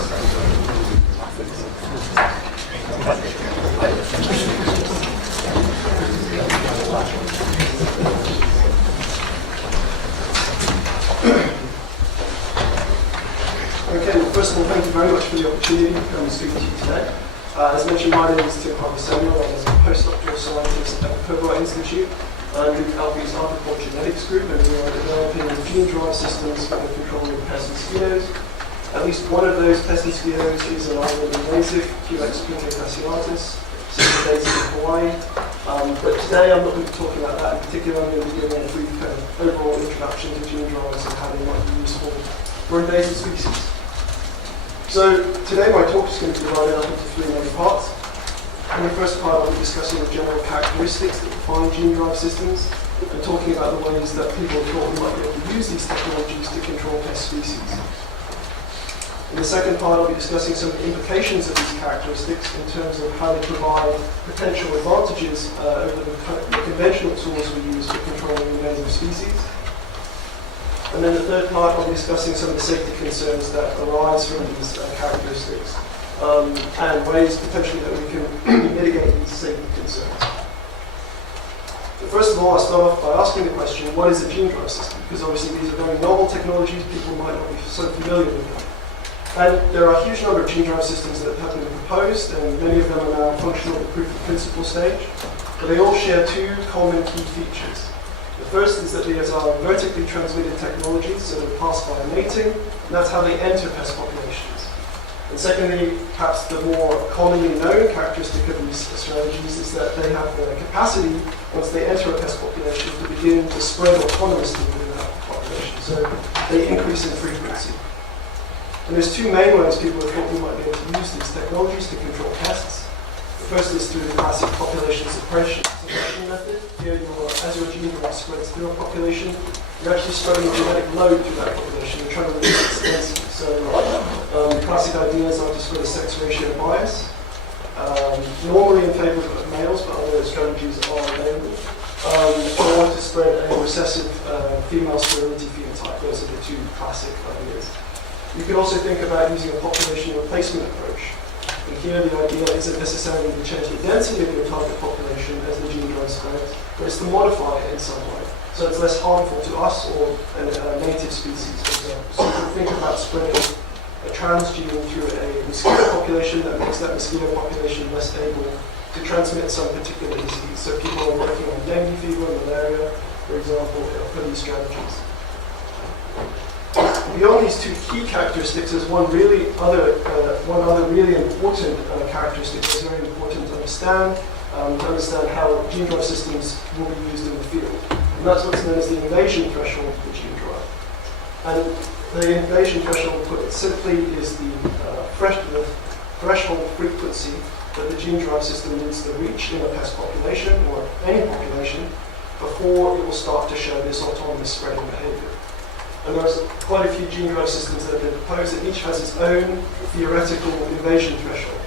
well, first of all, thank you very much for the opportunity to come and speak to you today. As mentioned, my name is Tim Harvey-Samuel. I'm a postdoctoral scientist at the Veterinærinstituttet and the LB's Aquatic genetics group, and we are developing gene drive systems for the control of pest mosquitoes. At least one of those pest mosquitoes is an island invasive, QX fasciatus, based in Hawaii. But today I'm not going to be talking about that in particular. I'm going to be giving a brief kind of overall introduction to gene drives and how they might be useful for invasive species. So today my talk is going to be divided up into three main parts. In the first part I'll be discussing the general characteristics that define gene drive systems and talking about the ways that people have thought we might be able to use these technologies to control pest species. In the second part I'll be discussing some of the implications of these characteristics in terms of how they provide potential advantages over the conventional tools we use for controlling invasive species. And then the third part, I'll be discussing some of the safety concerns that arise from these characteristics and ways potentially that we can mitigate these safety concerns. But first of all, I'll start off by asking the question, what is a gene drive system? Because obviously these are very novel technologies, people might not be so familiar with them. And there are a huge number of gene drive systems that have been proposed, and many of them are now functional at the proof of principle stage. But they all share two common key features. The first is that these are vertically transmitted technologies, so they're passed via mating, and that's how they enter pest populations. And secondly, perhaps the more commonly known characteristic of these strategies is that they have the capacity, once they enter a pest population, to begin to spread autonomously within that population. So they increase in frequency. And there's two main ways people have thought we might be able to use these technologies to control pests. The first is through the classic population suppression method. Here, as your gene drive spreads through a population, you're actually spreading a genetic load through that population. You're trying to reduce its density. So the classic ideas are to spread a sex ratio bias, normally in favor of males, but other strategies are available. Or to spread a recessive female sterility phenotype. Those are the two classic ideas. You could also think about using a population replacement approach. And here the idea isn't necessarily to change the density of your target population as the gene drive spreads, but it's to modify it in some way. So it's less harmful to us or a native species, for example. So you can think about spreading a transgene through a mosquito population that makes that mosquito population less able to transmit some particular disease. So people are working on dengue fever, malaria, for example, for these strategies. Beyond these two key characteristics, there's one other really important characteristic that's very important to understand how gene drive systems will be used in the field. And that's what's known as the invasion threshold of the gene drive. And the invasion threshold, put it simply, is the threshold frequency that the gene drive system needs to reach in a pest population or any population before it will start to show this autonomous spreading behavior. And there's quite a few gene drive systems that have been proposed, and each has its own theoretical invasion threshold.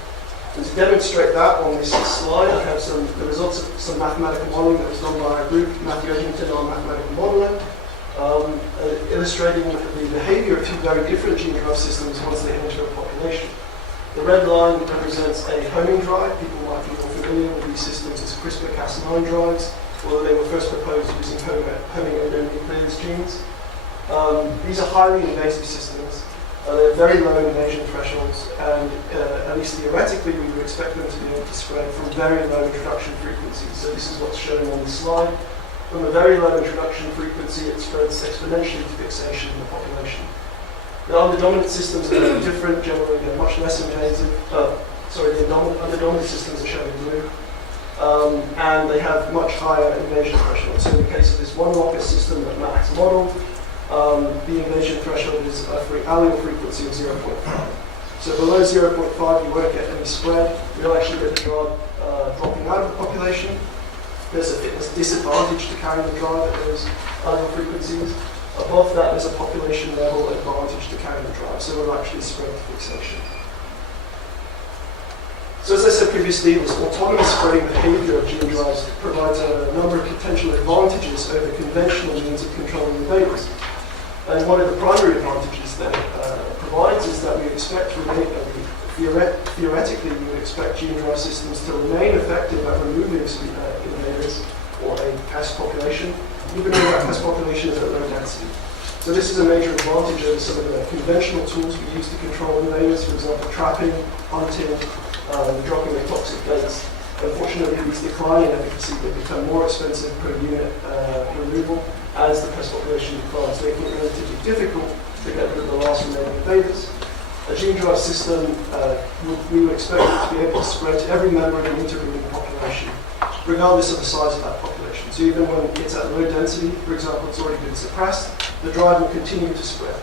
And to demonstrate that on this slide, I have the results of some mathematical modeling that was done by our group, Matthew Edgington, our mathematical modeler, illustrating the behavior of two very different gene drive systems once they enter a population. The red line represents a homing drive. People might be more familiar with these systems as CRISPR-Cas9 drives, although they were first proposed using homing endonuclease genes. These are highly invasive systems. They're very low invasion thresholds, and at least theoretically, we would expect them to be able to spread from very low introduction frequencies. So this is what's shown on this slide. From a very low introduction frequency, it spreads exponentially to fixation in the population. The underdominant systems are very different. Generally, they're much less invasive. The underdominant systems are shown in blue. And they have much higher invasion thresholds. So in the case of this one locus system that Max modeled, the invasion threshold is for allele frequency of 0.5. So below 0.5 you won't get any spread. You'll actually get the drug dropping out of the population. There's a fitness disadvantage to carrying the drug at those allele frequencies. Above that there's a population level advantage to carrying the drug, so it will actually spread to fixation. So as I said previously, this autonomous spreading behavior of gene drives provides a number of potential advantages over conventional means of controlling invaders. And one of the primary advantages that it provides is that we expect theoretically we would expect gene drive systems to remain effective at removing invaders or a pest population, even though that pest population is at low density. So this is a major advantage over some of the conventional tools we use to control invaders, for example trapping, hunting, the dropping of toxic baits. Unfortunately, these decline in efficacy, they become more expensive per unit removal as the pest population declines, making it relatively difficult to get rid of the last remaining invaders. A gene drive system, we would expect it to be able to spread to every member of the interbreeding population, regardless of the size of that population. So even when it's at low density, for example, it's already been suppressed, the drive will continue to spread.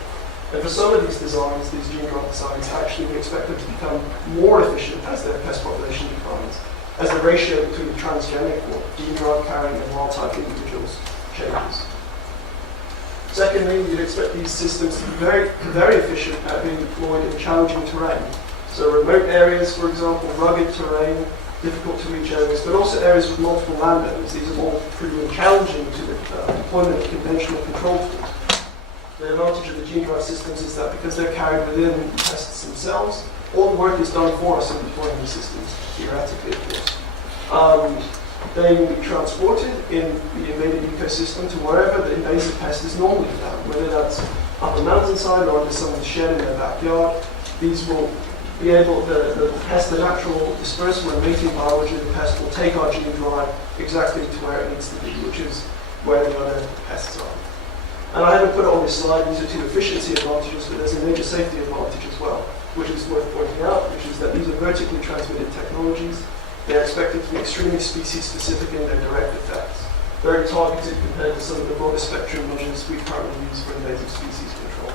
And for some of these designs, these gene drive designs, actually we expect them to become more efficient as their pest population declines, as the ratio between the transgenic or gene drive carrying and wild type individuals changes. Secondly, you'd expect these systems to be very efficient at being deployed in challenging terrain. So remote areas, for example, rugged terrain, difficult to reach areas, but also areas with multiple landowners. These are all pretty challenging to the deployment of conventional control tools. The advantage of the gene drive systems is that because they're carried within the pests themselves, all the work is done for us in deploying these systems, theoretically, of course. They will be transported in the invaded ecosystem to wherever the invasive pest is normally found, whether that's up a mountainside or under someone's shed in their backyard. These will be able, the pest, the natural dispersal and mating biology of the pest will take our gene drive exactly to where it needs to be, which is where the other pests are. And I haven't put it on this slide, these are two efficiency advantages, but there's a major safety advantage as well, which is worth pointing out, which is that these are vertically transmitted technologies. They're expected to be extremely species-specific in their direct effects, very targeted compared to some of the broader spectrum measures we currently use for invasive species control.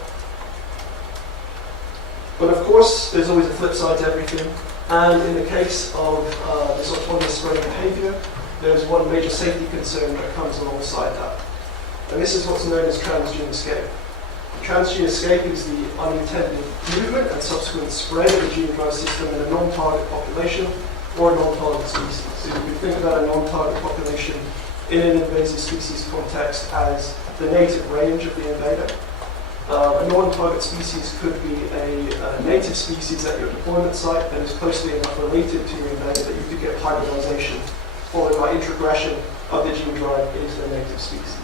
But of course, there's always a flip side to everything, and in the case of this autonomous spreading behavior, there's one major safety concern that comes alongside that. And this is what's known as transgene escape. Transgene escape is the unintended movement and subsequent spread of the gene drive system in a non-target population or a non-target species. So you can think about a non-target population in an invasive species context as the native range of the invader. A non-target species could be a native species at your deployment site that is closely enough related to your invader that you could get hybridization, followed by introgression of the gene drive into the native species.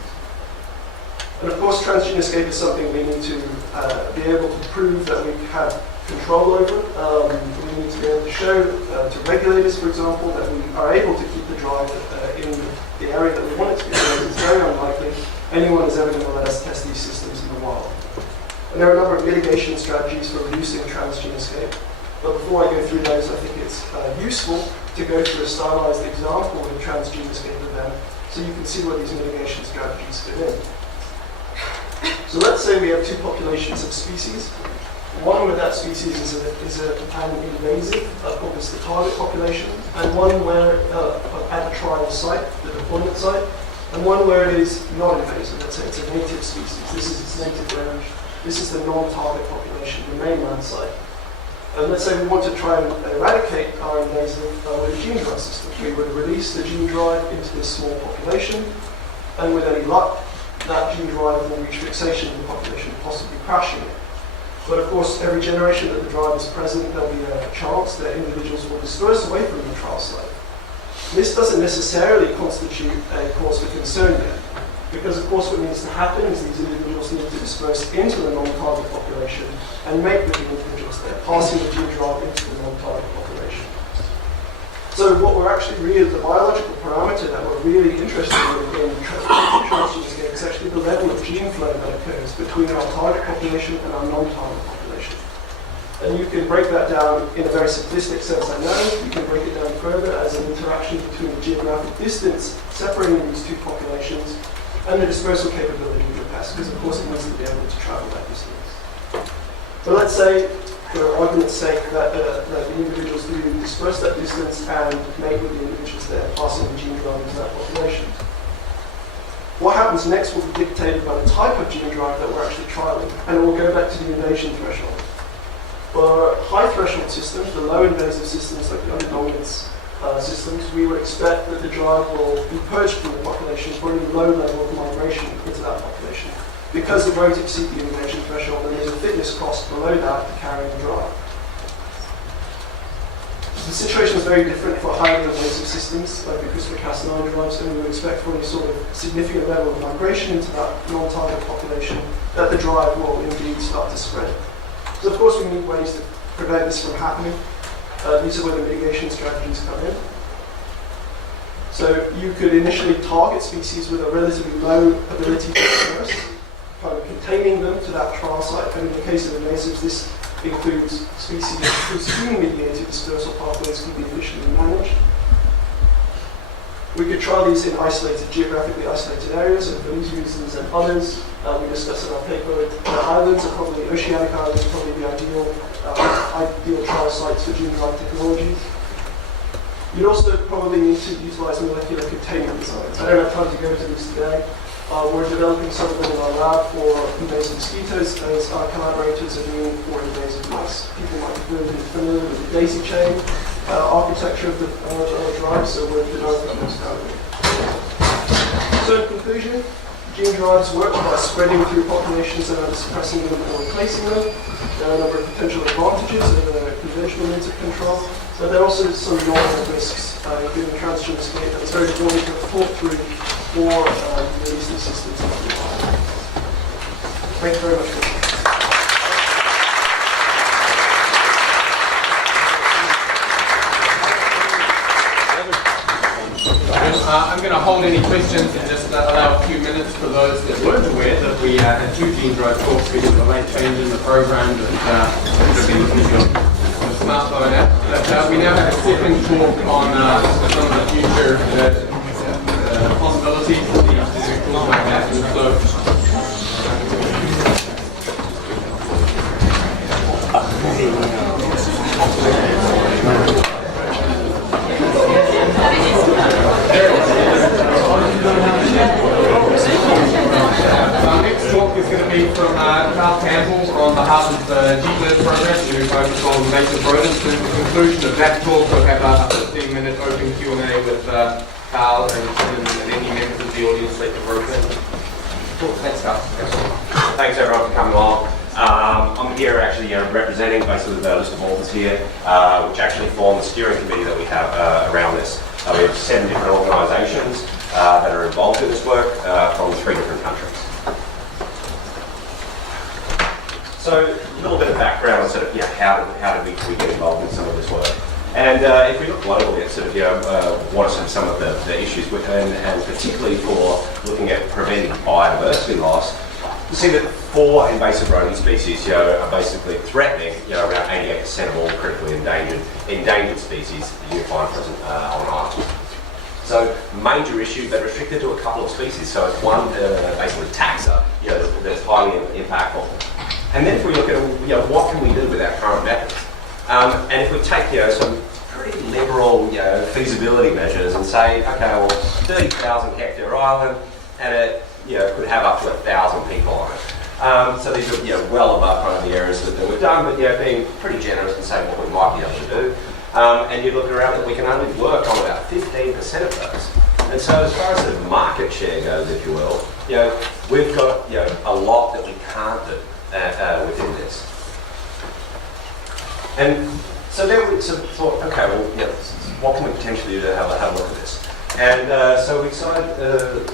And of course, transgene escape is something we need to be able to prove that we have control over. We need to be able to show to regulators, for example, that we are able to keep the drive in the area that we want it to be. It's very unlikely anyone is ever going to let us test these systems in the wild. And there are a number of mitigation strategies for reducing transgene escape. But before I go through those, I think it's useful to go through a stylized example of a transgene escape event so you can see where these mitigation strategies fit in. So let's say we have two populations of species. One where that species is an invasive, called the target population, and one where at a trial site, the deployment site, and one where it is not invasive. Let's say it's a native species. This is its native range. This is the non-target population, the mainland site. And let's say we want to try and eradicate our invasive with a gene drive system. We would release the gene drive into this small population, and with any luck, that gene drive will reach fixation in the population, possibly crashing it. But of course, every generation that the drive is present, there'll be a chance that individuals will disperse away from the trial site. This doesn't necessarily constitute a cause for concern yet, because of course what needs to happen is these individuals need to disperse into the non-target population and mate with the individuals there, passing the gene drive into the non-target population. So what we're actually really, the biological parameter that we're really interested in transgene escape is actually the level of gene flow that occurs between our target population and our non-target population. And you can break that down in a very simplistic sense, I know. You can break it down further as an interaction between the geographic distance separating these two populations and the dispersal capability of the pest, because of course it needs to be able to travel that distance. But let's say, for argument's sake, that the individuals do disperse that distance and mate with the individuals there, passing the gene drive into that population. What happens next will be dictated by the type of gene drive that we're actually trialing, and we'll go back to the invasion threshold. For high threshold systems, the low invasive systems like the underdominance systems, we would expect that the drive will be purged from the population for any low level of migration into that population. because the roads exceed the intervention threshold, then there's a fitness cost below that to carry and drive. The situation is very different for highly invasive systems like the CRISPR-Cas9 drives, and we would expect for any sort of significant level of migration into that non-target population that the drive will indeed start to spread. So of course we need ways to prevent this from happening. These are where the mitigation strategies come in. So you could initially target species with a relatively low ability to disperse, kind of containing them to that trial site, and in the case of invasives, this includes species whose human-mediated dispersal pathways can be efficiently managed. We could try these in geographically isolated areas, and for these reasons and others, we discussed in our paper, islands are probably, oceanic islands are probably the ideal trial sites for gene-derived technologies. You'd also probably need to utilize molecular containment designs. I don't have time to go into these today. We're developing some of them in our lab for invasive mosquitoes, as our collaborators are doing for invasive mice. People might be familiar with the daisy chain architecture of the drive, so we're developing those currently. So in conclusion, gene drives work by spreading through populations and either suppressing them or replacing them. There are a number of potential advantages over conventional means of control, but there are also some novel risks, including transgene escape, and it's very important to have thought through for release these systems. Thank you very much. I'm going to hold any questions and just allow a few minutes for those that weren't aware that we had 2 gene drive talks because of a late change in the program and have been looking at the smartphone app. But we now have a second talk on some of the future possibilities of these tools like that. And so, our next talk is going to be from Campbell on behalf of the GLID program to focus on invasive rodents. At the conclusion of that talk, we'll have a 15-minute open Q&A with Carl and any members of the audience that can vote in. Cool, thanks, Carl. Thanks everyone for coming along. I'm here actually representing basically the list of authors here, which actually form the steering committee that we have around this. We have 7 different organisations that are involved in this work from 3 different countries. So a little bit of background on sort of how did we get involved in some of this work. And if we look globally at sort of what are some of the issues with and particularly for looking at preventing biodiversity loss, you see that 4 invasive rodent species are basically threatening around 88% of all critically endangered species that you find present on Island. So major issue, they're restricted to a couple of species. So it's one basically taxa that's highly impactful. And then if we look at what can we do with our current methods, and if we take some pretty liberal feasibility measures and say, okay, well, 30,000 hectare island, and it could have up to 1,000 people on it. So these are well above kind of the areas that we've done, but being pretty generous and saying what we might be able to do. And you look around that we can only work on about 15% of those. And so as far as the market share goes, if you will, we've got a lot that we can't do within this. And so then we sort of thought, okay, well, what can we potentially do to have a look at this? And so we decided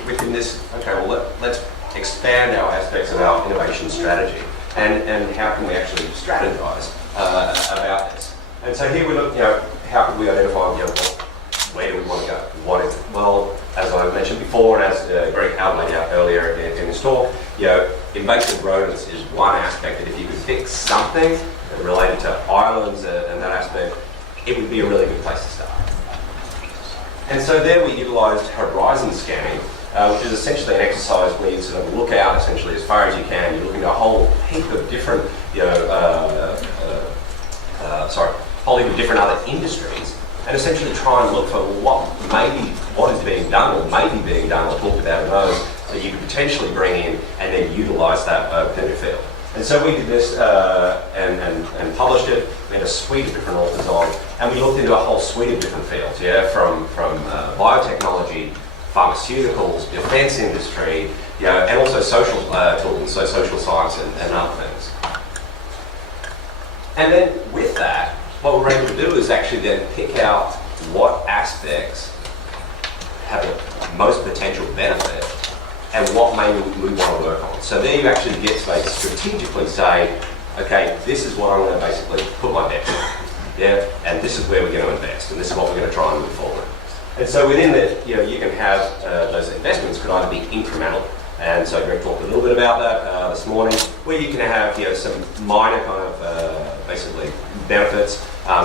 within this, okay, well, let's expand our aspects of our innovation strategy and how can we actually strategize about this. And so here we look, how could we identify, where do we want to go? What is it? Well, as I mentioned before, and as Greg Howard laid out earlier in his talk, invasive rodents is one aspect that if you could fix something related to islands and that aspect, it would be a really good place to start. And so there we utilised horizon scanning, which is essentially an exercise where you sort of look out essentially as far as you can. You're looking at a whole heap of different, whole heap of different other industries, and essentially try and look for what is being done or may be being done or talked about in those that you could potentially bring in and then utilise that within your field. And so we did this and published it. We had a suite of different authors on, and we looked into a whole suite of different fields, from biotechnology, pharmaceuticals, defence industry, and also social tools, so social science and other things. And then with that, what we're able to do is actually then pick out what aspects have the most potential benefit and what maybe we want to work on. So there you actually get to strategically say, okay, this is what I'm going to basically put my bet on, and this is where we're going to invest, and this is what we're going to try and move forward. And so within that, you can have those investments could either be incremental, and so Greg talked a little bit about that this morning, where you can have some minor kind of basically benefits,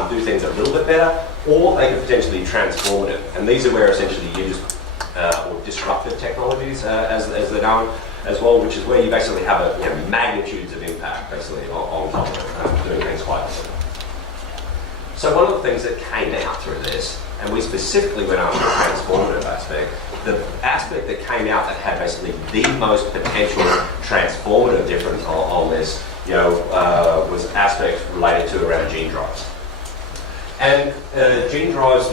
do things a little bit better, or they can potentially be transformative. And these are where essentially you just, or disruptive technologies as they're known as well, which is where you basically have magnitudes of impact basically on top of doing things quite different. So one of the things that came out through this, and we specifically went after the transformative aspect, the aspect that came out that had basically the most potential transformative difference on this, was aspects related to around gene drives. And gene drives,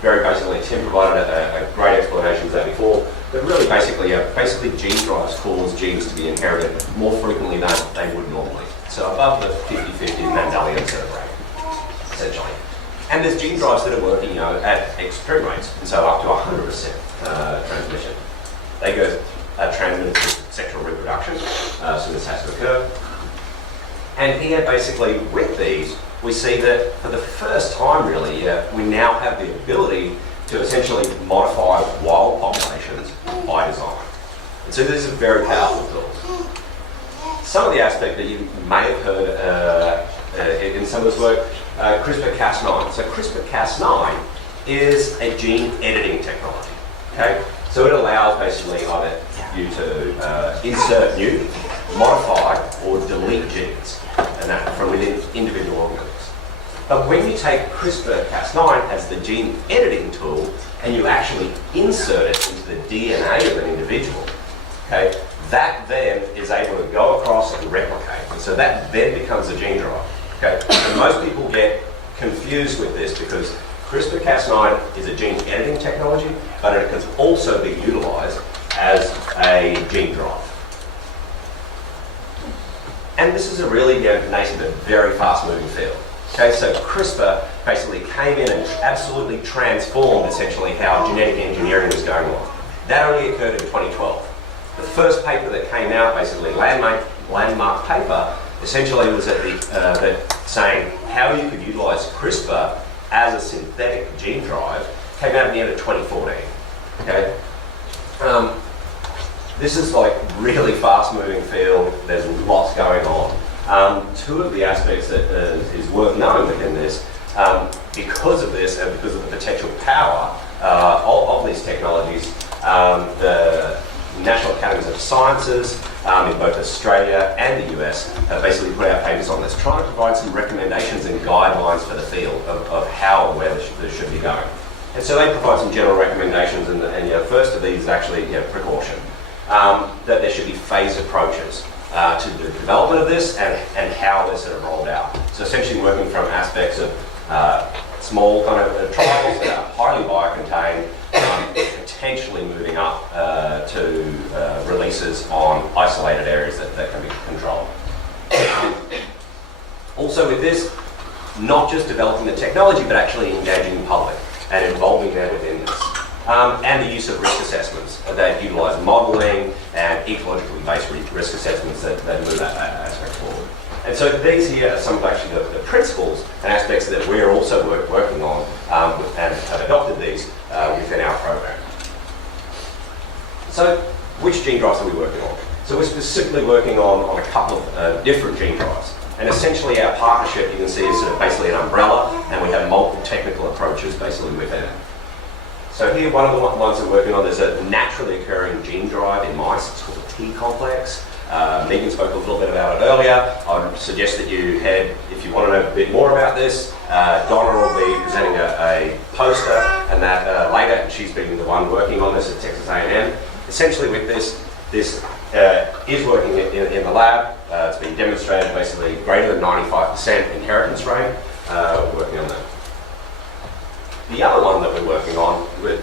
very basically, Tim provided a great explanation of that before, but really basically gene drives cause genes to be inherited more frequently than they would normally. So above the 50-50 Mendelian sort of rate, essentially. And there's gene drives that are working, at extreme rates, and so up to 100% transmission. They go transmitted through sexual reproduction, so this has to occur. And here, basically, with these, we see that for the first time, really, we now have the ability to essentially modify wild populations by design. And so these are very powerful tools. Some of the aspect that you may have heard in some of this work, CRISPR-Cas9. So CRISPR-Cas9 is a gene editing technology. Okay, so it allows basically either you to insert new, modify, or delete genes, and that from within individual organisms. But when you take CRISPR-Cas9 as the gene editing tool and you actually insert it into the DNA of an individual, okay, that then is able to go across and replicate. And so that then becomes a gene drive. Okay? And most people get confused with this because CRISPR-Cas9 is a gene editing technology, but it can also be utilized as a gene drive. And this is a really nascent and very fast-moving field. Okay, so CRISPR basically came in and absolutely transformed essentially how genetic engineering was going on. That only occurred in 2012. The first paper that came out, basically landmark paper, essentially was at the saying how you could utilize CRISPR as a synthetic gene drive, came out at the end of 2014. Okay, this is like really fast-moving field. There's lots going on. Two of the aspects that is worth knowing within this, because of this and because of the potential power of these technologies, the National Academies of Sciences in both Australia and the US have basically put out papers on this, trying to provide some recommendations and guidelines for the field of how and where this should be going. And so they provide some general recommendations, and first of these is actually precaution, that there should be phased approaches to the development of this and how they're sort of rolled out. So essentially working from aspects of small kind of trials that are highly biocontained, potentially moving up to releases on isolated areas that can be controlled. Also with this, not just developing the technology, but actually engaging the public and involving them within this. And the use of risk assessments that utilise modelling and ecologically based risk assessments that move that aspect forward. And so these here are some of actually the principles and aspects that we're also working on and have adopted these within our program. So which gene drives are we working on? So we're specifically working on a couple of different gene drives. And essentially our partnership, you can see, is sort of basically an umbrella, and we have multiple technical approaches basically within it. So here, one of the ones we're working on, there's a naturally occurring gene drive in mice. It's called the T complex. Megan spoke a little bit about it earlier. I would suggest that you head, if you want to know a bit more about this, Donna will be presenting a poster and that later, and she's been the one working on this at Texas A&M. Essentially with this is working in the lab. It's been demonstrated basically greater than 95% inheritance rate. We're working on that. The other one that we're working on with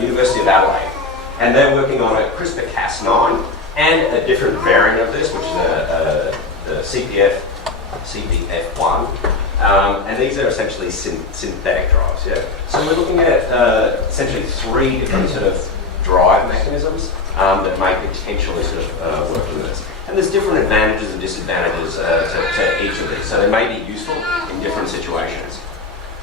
University of Adelaide, and they're working on a CRISPR-Cas9 and a different variant of this, which is the CPF1. And these are essentially synthetic drives. Yeah. So we're looking at essentially 3 different sort of drive mechanisms that may potentially sort of work with this. And there's different advantages and disadvantages to each of these. So they may be useful in different situations.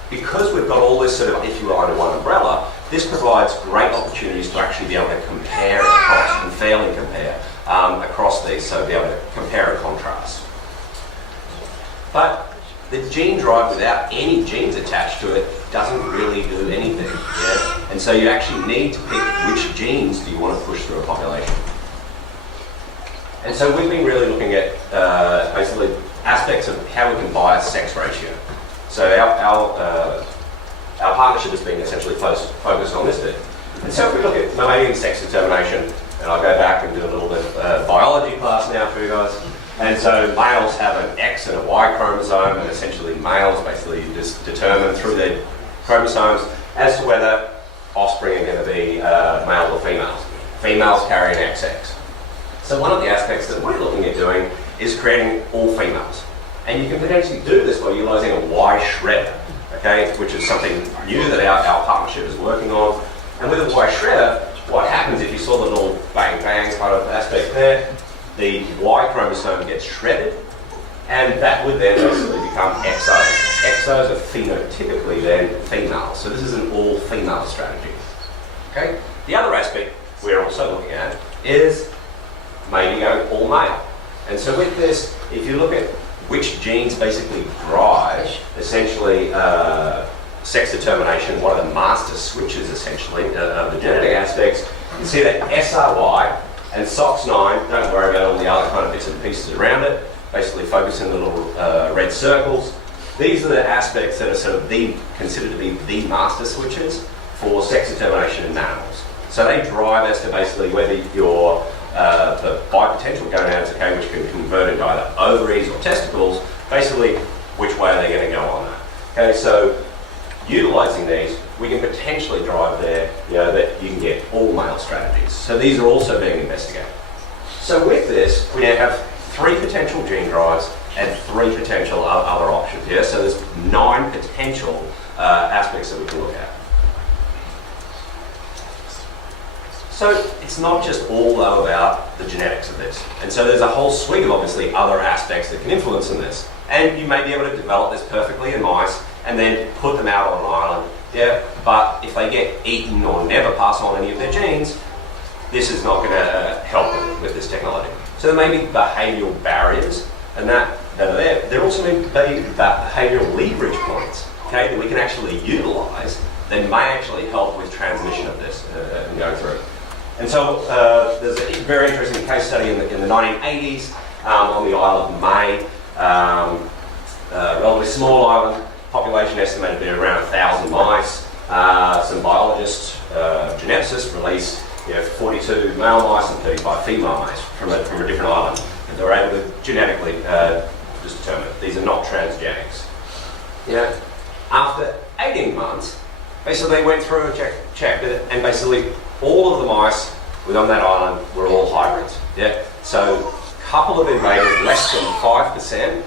Because we've got all this sort of, if you will, under one umbrella, this provides great opportunities to actually be able to compare across and fairly compare across these, so be able to compare and contrast. But the gene drive without any genes attached to it doesn't really do anything. Yeah? And so you actually need to pick which genes do you want to push through a population. And so we've been really looking at basically aspects of how we can bias sex ratio. So our partnership has been essentially focused on this bit. And so if we look at mammalian sex determination, and I'll go back and do a little bit of biology class now for you guys. And so males have an X and a Y chromosome, and essentially males basically just determine through their chromosomes as to whether offspring are going to be male or females. Females carry an XX. So one of the aspects that we're looking at doing is creating all females. And you can potentially do this by utilising a Y shredder, okay, which is something new that our partnership is working on. And with a Y shredder, what happens if you saw the little bang bang kind of aspect there, the Y chromosome gets shredded, and that would then basically become XOs. XOs are phenotypically then females. So this is an all-female strategy. Okay? The other aspect we're also looking at is maybe going all male. And so with this, if you look at which genes basically drive essentially sex determination, what are the master switches essentially of the genetic aspects, you see that SRY and SOX9, don't worry about all the other kind of bits and pieces around it, basically focus in the little red circles. These are the aspects that are sort of considered to be the master switches for sex determination in mammals. So they drive as to basically whether your the bipotential gonads, okay, which can convert into either ovaries or testicles, basically which way are they going to go on that. Okay, so utilising these, we can potentially drive there, that you can get all male strategies. So these are also being investigated. So with this, we now have 3 potential gene drives and 3 potential other options. Yeah, so there's 9 potential aspects that we can look at. So it's not just all though about the genetics of this. And so there's a whole suite of obviously other aspects that can influence in this. And you may be able to develop this perfectly in mice and then put them out on an island. Yeah, but if they get eaten or never pass on any of their genes, this is not going to help them with this technology. So there may be behavioural barriers, and that are there. There also may be behavioural leverage points, okay, that we can actually utilise that may actually help with transmission of this and go through. And so there's a very interesting case study in the 1980s on the Isle of May, relatively small island, population estimated to be around 1,000 mice. Some biologists, geneticists released 42 male mice and 35 female mice from a different island. And they were able to genetically just determine it. These are not transgenics. Yeah. After 18 months, basically they went through and checked it, and basically all of the mice on that island were all hybrids. Yeah. So a couple of invaders, less than 5%,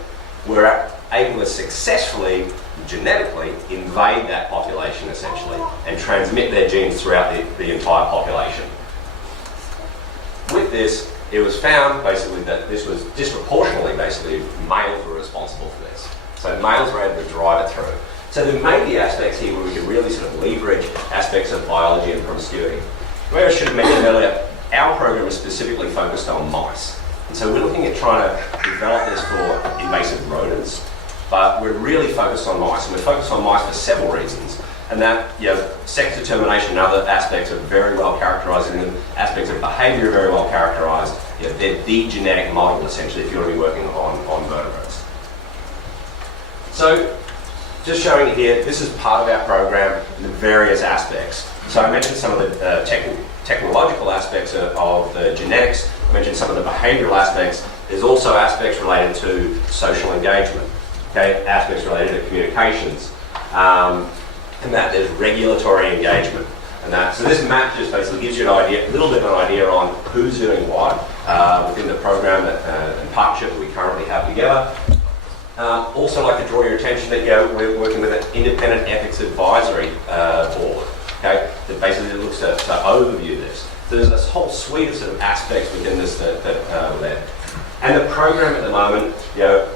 were able to successfully genetically invade that population essentially and transmit their genes throughout the entire population. With this, it was found basically that this was disproportionately basically males were responsible for this. So males were able to drive it through. So there may be aspects here where we can really sort of leverage aspects of biology and promiscuity. Where I should have mentioned earlier, our program is specifically focused on mice. And so we're looking at trying to develop this for invasive rodents, but we're really focused on mice. And we're focused on mice for several reasons. And that, sex determination and other aspects are very well characterised, and aspects of behaviour are very well characterised. They're the genetic model, essentially, if you want to be working on vertebrates. So, just showing here, this is part of our program in the various aspects. So I mentioned some of the technological aspects of the genetics. I mentioned some of the behavioural aspects. There's also aspects related to social engagement, okay? Aspects related to communications. And that there's regulatory engagement. And that, so this map just basically gives you an idea, a little bit of an idea on who's doing what within the program and partnership that we currently have together. Also like to draw your attention that we're working with an independent ethics advisory board, okay, that basically looks to overview this. So there's this whole suite of sort of aspects within this that there. And the program at the moment,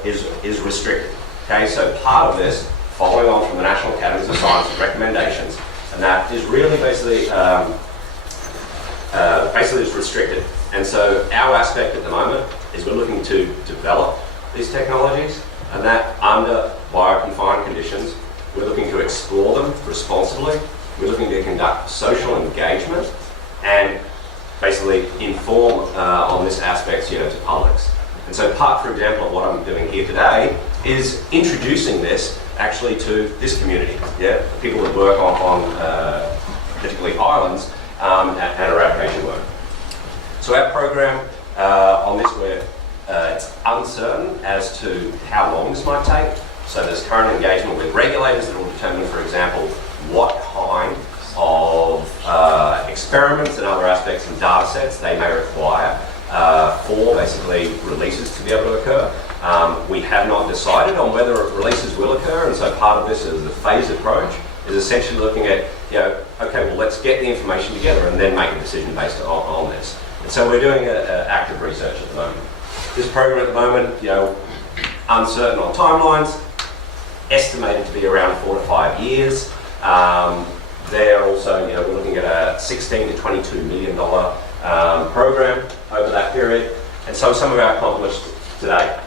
is restricted. Okay, so part of this, following on from the National Academies of Sciences recommendations, and that is really basically it's restricted. And so our aspect at the moment is we're looking to develop these technologies, and that under bioconfined conditions, we're looking to explore them responsibly. We're looking to conduct social engagement and basically inform on this aspect to publics. And so part, for example, of what I'm doing here today is introducing this actually to this community, people that work on particularly islands and eradication work. So our program on this, it's uncertain as to how long this might take. So there's current engagement with regulators that will determine, for example, what kind of experiments and other aspects and data sets they may require for basically releases to be able to occur. We have not decided on whether releases will occur, and so part of this is the phased approach is essentially looking at, okay, well, let's get the information together and then make a decision based on this. And so we're doing active research at the moment. This program at the moment, uncertain on timelines, estimated to be around 4 to 5 years. They're also, we're looking at a $16 to $22 million program over that period. And so some of our accomplishments today,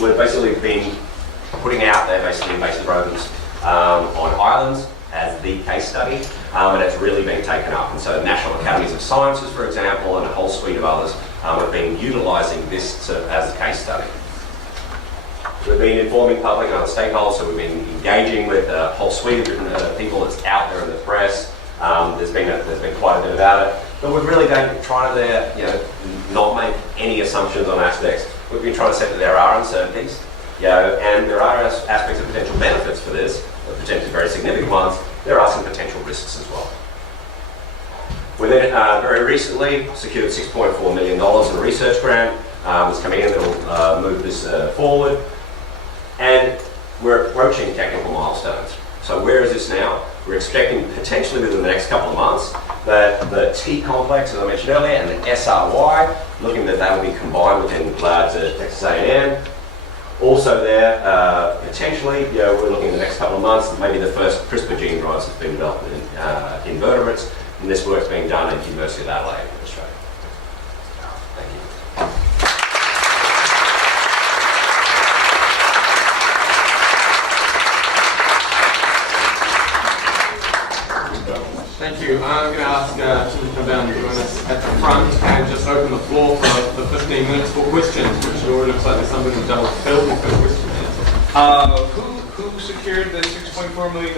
we've basically been putting out there basically invasive rodents on islands as the case study, and it's really been taken up. And so National Academies of Sciences, for example, and a whole suite of others have been utilising this as a case study. We've been informing public and other stakeholders, so we've been engaging with a whole suite of different people that's out there in the press. There's been quite a bit about it, but we've really been trying to not make any assumptions on aspects. We've been trying to say that there are uncertainties, and there are aspects of potential benefits for this, potentially very significant ones. There are some potential risks as well. We then very recently secured $6.4 million in a research grant that's coming in that will move this forward. And we're approaching technical milestones. So where is this now? We're expecting potentially within the next couple of months that the T complex, as I mentioned earlier, and the SRY, looking that that will be combined within labs at Texas A&M. Also there, potentially, we're looking in the next couple of months, maybe the first CRISPR gene drives that's been developed in invertebrates, and this work's being done at the University of Adelaide in Australia. Thank you. Thank you. I'm going to ask Campbell to join us at the front and just open the floor for 15 minutes for questions, which already looks like there's somebody who's double filled with the questions. Who secured the $6.4 million?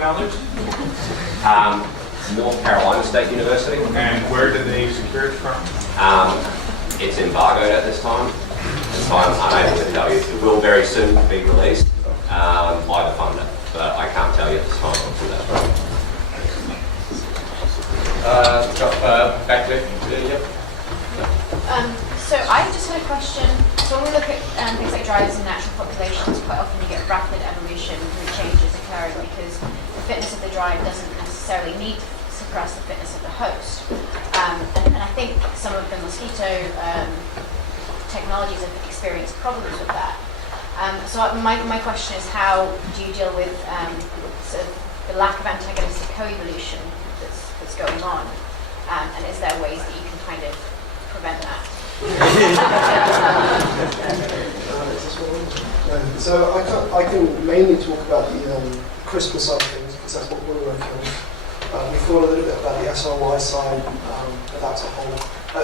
North Carolina State University. And where did they secure it from? It's embargoed at this time, so I'm unable to tell you. It will very soon be released by the funder, but I can't tell you at this time who that's from. Back left. Yep. So I just had a question. So when we look at things like drivers in natural populations, quite often you get rapid evolution through changes occurring because the fitness of the drive doesn't necessarily need to suppress the fitness of the host. And I think some of the mosquito technologies have experienced problems with that. So my question is, how do you deal with sort of the lack of antagonistic co-evolution that's going on? And is there ways that you can kind of prevent that? So I can mainly talk about the CRISPR side of things because that's what we're working on. We thought a little bit about the SRY side, but that's a whole.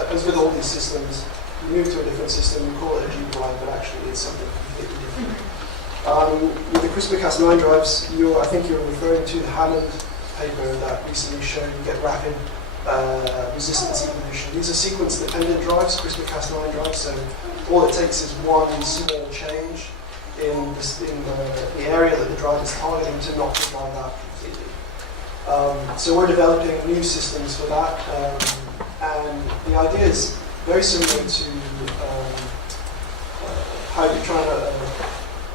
As with all these systems, you move to a different system, you call it a gene drive, but actually it's something completely different. With the CRISPR-Cas9 drives, I think you're referring to the Hammond paper that recently showed you get rapid resistance evolution. These are sequence-dependent drives, CRISPR-Cas9 drives, so all it takes is one small change in the area that the drive is targeting to knock the drive out completely. So we're developing new systems for that, and the idea is very similar to how you're trying to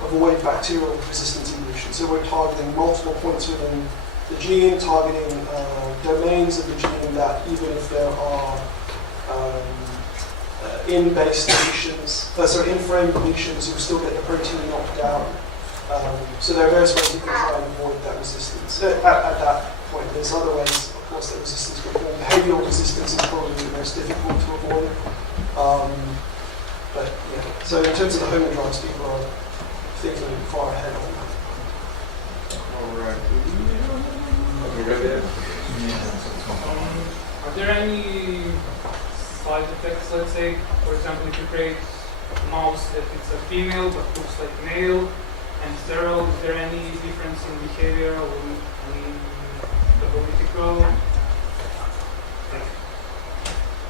avoid bacterial resistance evolution. So we're targeting multiple points within the gene, targeting domains of the gene that even if there are in-base deletions, in-frame deletions, you'll still get the protein knocked down. So there are various ways you can try and avoid that resistance. At that point, there's other ways, of course, that resistance will form. Behavioral resistance is probably the most difficult to avoid. But yeah, so in terms of the homodromes, people are thinking far ahead on that. All right. Are we ready? Are there any side effects, let's say, for example, if you create a mouse that it's a female but looks like male and sterile, is there any difference in behavior or in the political?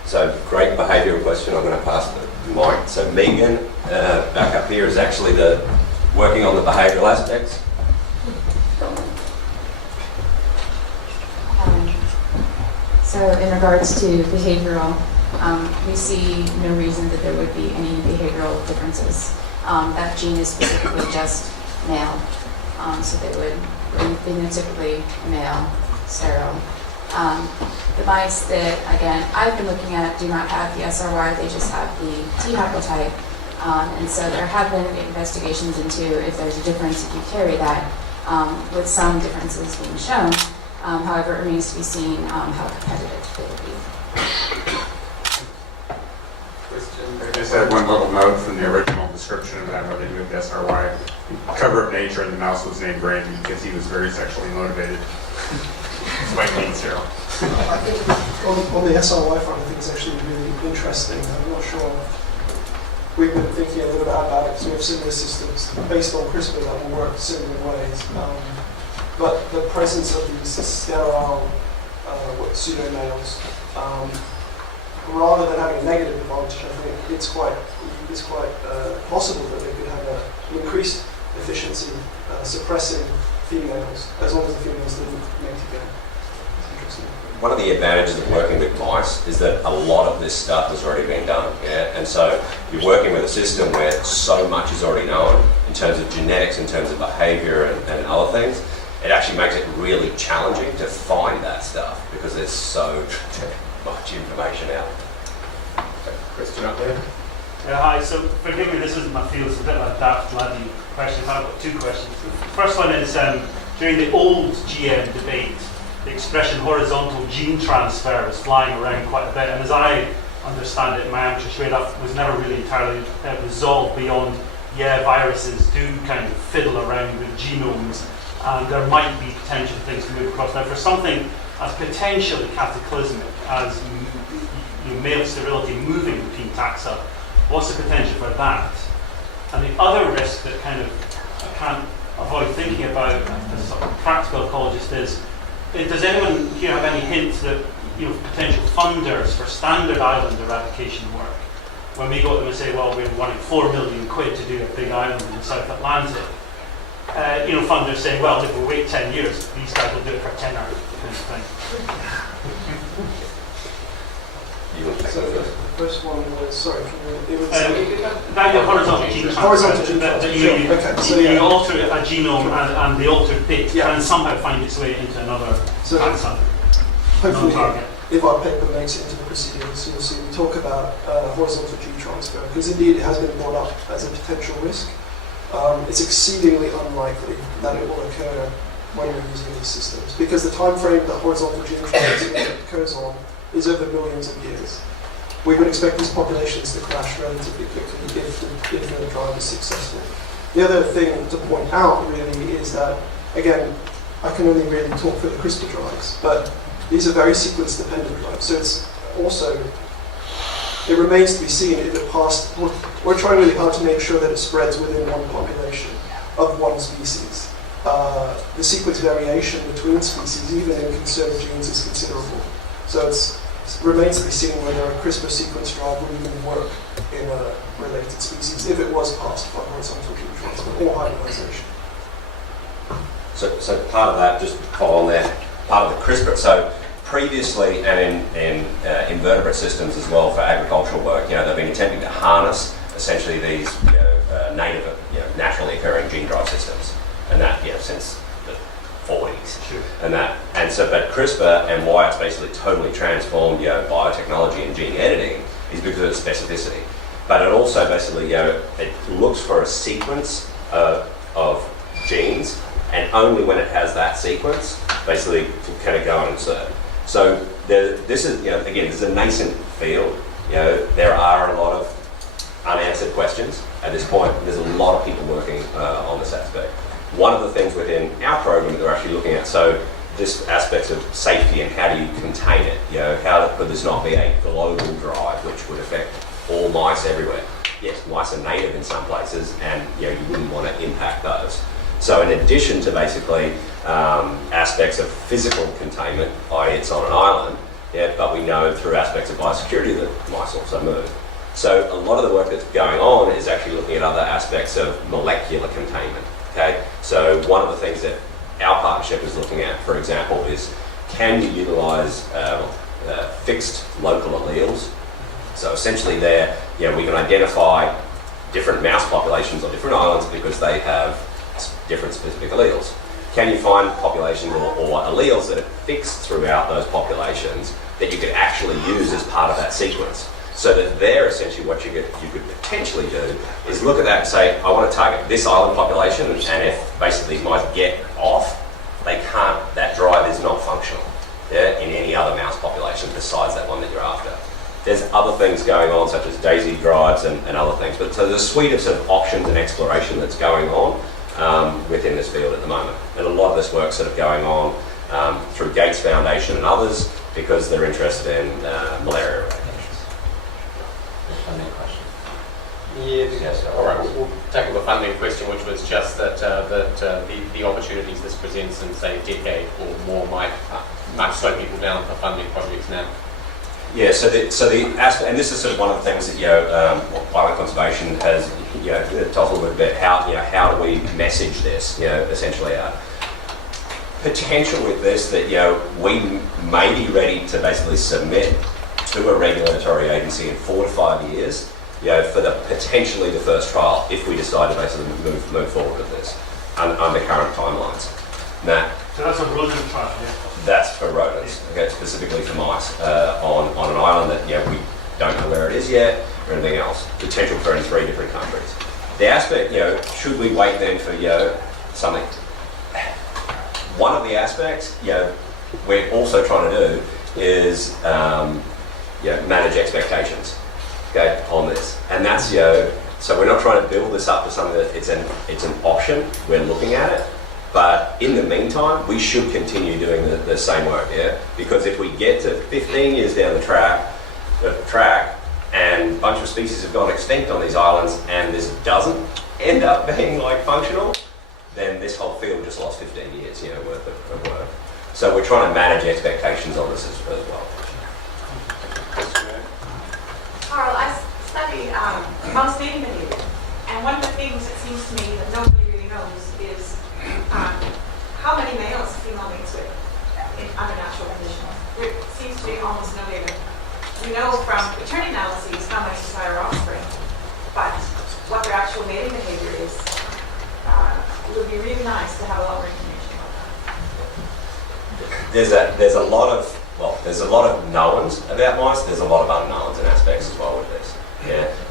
So, great behavioural question. I'm going to pass the mic. So, Megan, back up here, is actually working on the behavioural aspects. So in regards to behavioral, we see no reason that there would be any behavioral differences. That gene is specifically just male, so they would phenotypically male, sterile. The mice that, again, I've been looking at do not have the SRY, they just have the T haplotype. And so there have been investigations into if there's a difference if you carry that, with some differences being shown. However, it remains to be seen how competitive they will be. I just had one little note from the original description of that, what they do with SRY. Cover of nature, and the mouse was named Brandy because he was very sexually motivated. That's my name, Cyril. I think on the SRY front, I think it's actually really interesting. I'm not sure. We've been thinking a little bit about it because we have similar systems based on CRISPR that will work similar ways. But the presence of these sterile pseudomales, rather than having a negative advantage, I think it's quite possible that they could have an increased efficiency suppressing females, as long as the females didn't mate again. It's interesting. One of the advantages of working with mice is that a lot of this stuff has already been done. Yeah? And so you're working with a system where so much is already known in terms of genetics, in terms of behavior and other things. It actually makes it really challenging to find that stuff because there's so much information out. Question up there. Yeah, hi, so forgive me, this isn't my field, it's a bit of a daft laddie question. I've got two questions. The first one is, during the old GM debate, the expression horizontal gene transfer was flying around quite a bit, and as I understand it, my amateur trade up was never really entirely resolved beyond, yeah, viruses do kind of fiddle around with genomes, and there might be potential things to move across. Now, for something as potentially cataclysmic as male sterility moving between taxa, what's the potential for that? And the other risk that kind of I can't avoid thinking about as a sort of practical ecologist is, does anyone here have any hints that potential funders for standard island eradication work, when we go to them and say, well, we're wanting £4 million to do a big island in the South Atlantic, funders saying, well, if we wait 10 years, these guys will do it for 10 hours, kind of thing. So the first one was, sorry, it was that horizontal gene transfer. Horizontal gene transfer. You alter a genome and the altered bit can somehow find its way into another taxa. Hopefully, if our paper makes it into the proceedings, you'll see we talk about horizontal gene transfer, because indeed it has been brought up as a potential risk. It's exceedingly unlikely that it will occur when we're using these systems, because the time frame that horizontal gene transfer occurs on is over millions of years. We would expect these populations to crash relatively quickly if the drive is successful. The other thing to point out really is that, again, I can only really talk for the CRISPR drives, but these are very sequence dependent drives. So it's also, it remains to be seen if it passed. We're trying really hard to make sure that it spreads within one population of one species. The sequence variation between species, even in conserved genes, is considerable. So it remains to be seen whether a CRISPR sequence drive would even work in a related species if it was passed by horizontal gene transfer or hybridization. So part of that, just to follow on there, part of the CRISPR. So previously, and in invertebrate systems as well for agricultural work, they've been attempting to harness essentially these native, naturally occurring gene drive systems, and that since the 40s. Sure. But CRISPR and why it's basically totally transformed biotechnology and gene editing is because of its specificity. But it also basically it looks for a sequence of genes, and only when it has that sequence, basically can it go and insert. So this is again, this is a nascent field. There are a lot of unanswered questions at this point. There's a lot of people working on this aspect. One of the things within our program that we're actually looking at, so this aspect of safety and how do you contain it? How could this not be a global drive which would affect all mice everywhere? Yes, mice are native in some places, and you wouldn't want to impact those. So in addition to basically aspects of physical containment, i.e. it's on an island, but we know through aspects of biosecurity that mice also move. So a lot of the work that's going on is actually looking at other aspects of molecular containment. Okay, so one of the things that our partnership is looking at, for example, is can you utilise fixed local alleles? So essentially there, we can identify different mouse populations on different islands because they have different specific alleles. Can you find populations or alleles that are fixed throughout those populations that you could actually use as part of that sequence? So that there, essentially, what you could potentially do is look at that and say, I want to target this island population, and if basically these mice get off, they can't. That drive is not functional in any other mouse population besides that one that you're after. There's other things going on, such as daisy drives and other things. But so there's a suite of sort of options and exploration that's going on within this field at the moment, and a lot of this work sort of going on through Gates Foundation and others because they're interested in malaria eradication. Funding question. Yes. All right. We'll tackle the funding question, which was just that the opportunities this presents in say a decade or more might slow people down for funding projects now. Yeah. So the aspect, and this is sort of one of the things that wildlife conservation has talked a little bit how do we message this essentially potential with this that we may be ready to basically submit to a regulatory agency in 4 to 5 years, for potentially the first trial, if we decide to basically move forward with this under current timelines. Now, so that's a rodent trial, yeah? That's for rodents, okay, specifically for mice on an island that we don't know where it is yet or anything else. Potential for in 3 different countries. The aspect, should we wait then for something? One of the aspects, we're also trying to do is manage expectations, okay, on this, and that's so we're not trying to build this up to something that it's an option. We're looking at it, but in the meantime, we should continue doing the same work, because if we get to 15 years down the track, and a bunch of species have gone extinct on these islands, and this doesn't end up being functional, then this whole field just lost 15 years, worth of work. So we're trying to manage expectations on this as well. Horrill, I study mouse mating behavior, and one of the things it seems to me that nobody really knows is how many males a female mates with under natural conditions. There seems to be almost no data. We know from paternity analyses how much desire offspring, but what their actual mating behavior is, it would be really nice to have a lot more information about that. There's a lot of knowns about mice. There's a lot of unknowns and aspects as well with this.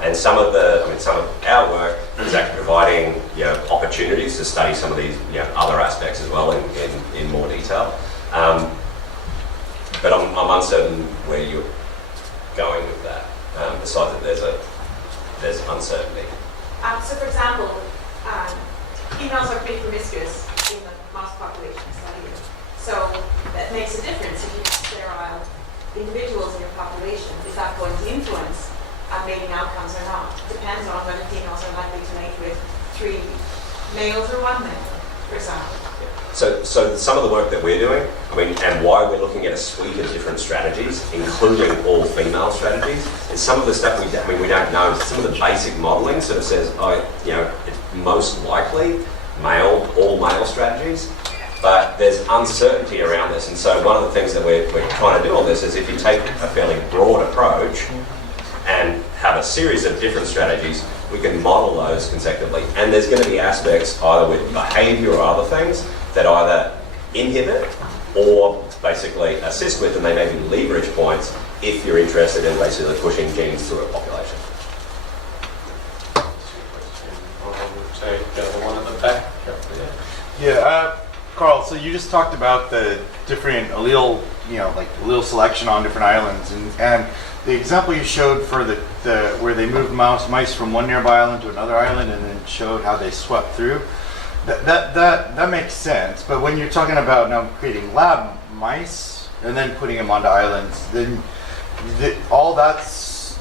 And some of our work is actually providing opportunities to study some of these other aspects as well in more detail. But I'm uncertain where you're going with that. Besides that, there's uncertainty. So, for example, females are pretty promiscuous in the mouse population study. So that makes a difference if you have sterile individuals in your population. Is that going to influence mating outcomes or not? Depends on whether females are likely to mate with 3 males or 1 male, for example. So some of the work that we're doing, and why we're looking at a suite of different strategies, including all female strategies, is some of the stuff we don't know. Some of the basic modelling sort of says, it's most likely all male strategies. But there's uncertainty around this, and so one of the things that we're trying to do on this is if you take a fairly broad approach and have a series of different strategies, we can model those consecutively. And there's going to be aspects either with behaviour or other things that either inhibit or basically assist with, and they may be leverage points if you're interested in basically pushing genes through a population. The one at the back. Yeah, Carl, so you just talked about the different allele, like allele selection on different islands, and the example you showed for the where they moved mice from one nearby island to another island and then showed how they swept through, that makes sense. But when you're talking about now creating lab mice and then putting them onto islands, then all that's,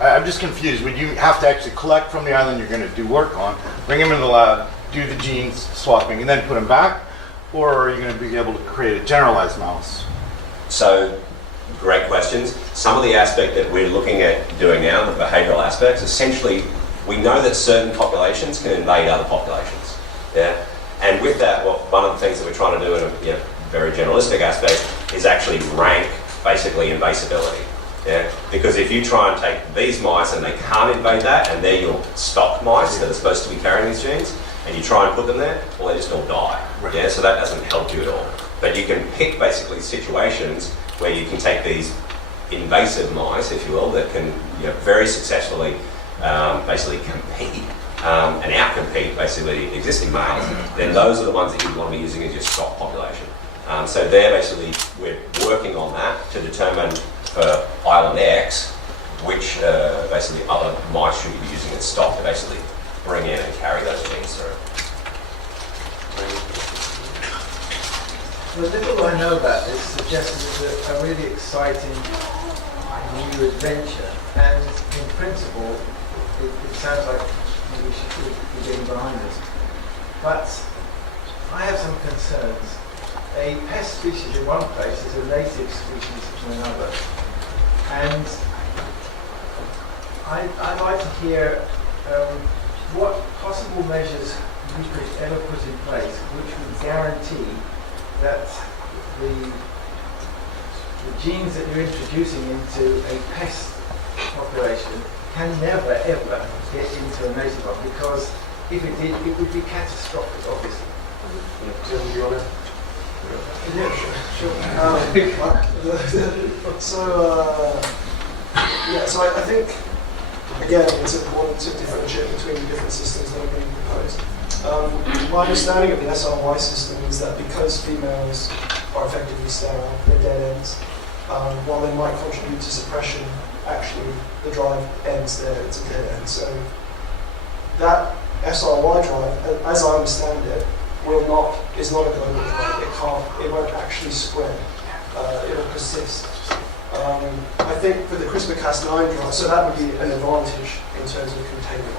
I'm just confused. Would you have to actually collect from the island you're going to do work on, bring them into the lab, do the genes swapping, and then put them back? Or are you going to be able to create a generalized mouse? So, great questions. Some of the aspect that we're looking at doing now, the behavioural aspects, essentially, we know that certain populations can invade other populations. Yeah, and with that, one of the things that we're trying to do in a very generalistic aspect is actually rank basically invasibility. Yeah, because if you try and take these mice and they can't invade that, and they're your stock mice that are supposed to be carrying these genes, and you try and put them there, well, they just all die. Right. Yeah, so that doesn't help you at all. But you can pick basically situations where you can take these invasive mice, if you will, that can very successfully basically compete and outcompete basically existing males. Then those are the ones that you want to be using as your stock population. So they're basically, we're working on that to determine for Island X which basically other mice should we be using as stock to basically bring in and carry those genes through. The little I know about this suggests it's a really exciting new adventure, and in principle, it sounds like we should be getting behind this. But I have some concerns. A pest species in one place is a native species to another, and I'd like to hear what possible measures we could ever put in place which would guarantee that the genes that you're introducing into a pest population can never ever get into a native one, because if it did, it would be catastrophic, obviously. Tim, do you want to? Yeah, sure. So I think, again, it's important to differentiate between the different systems that are being proposed. My understanding of the SRY system is that because females are effectively sterile, they're dead ends, while they might contribute to suppression, actually the drive ends there, it's a dead end. So that SRY drive, as I understand it, is not a global drive. It won't actually spread. It will persist. I think for the CRISPR-Cas9 drive, so that would be an advantage in terms of containment.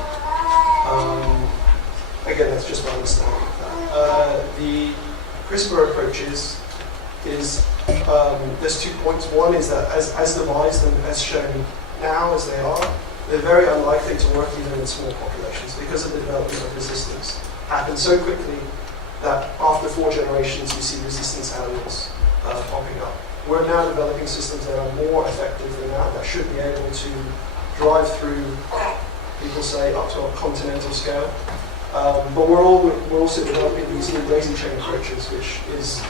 Again, that's just my understanding of that. The CRISPR approaches there's 2 points. One is that as devised and as shown now as they are, they're very unlikely to work even in small populations because of the development of resistance. Happens so quickly that after 4 generations you see resistance alleles popping up. We're now developing systems that are more effective than that should be able to drive through, people say, up to a continental scale. But we're also developing these new daisy chain approaches, which is,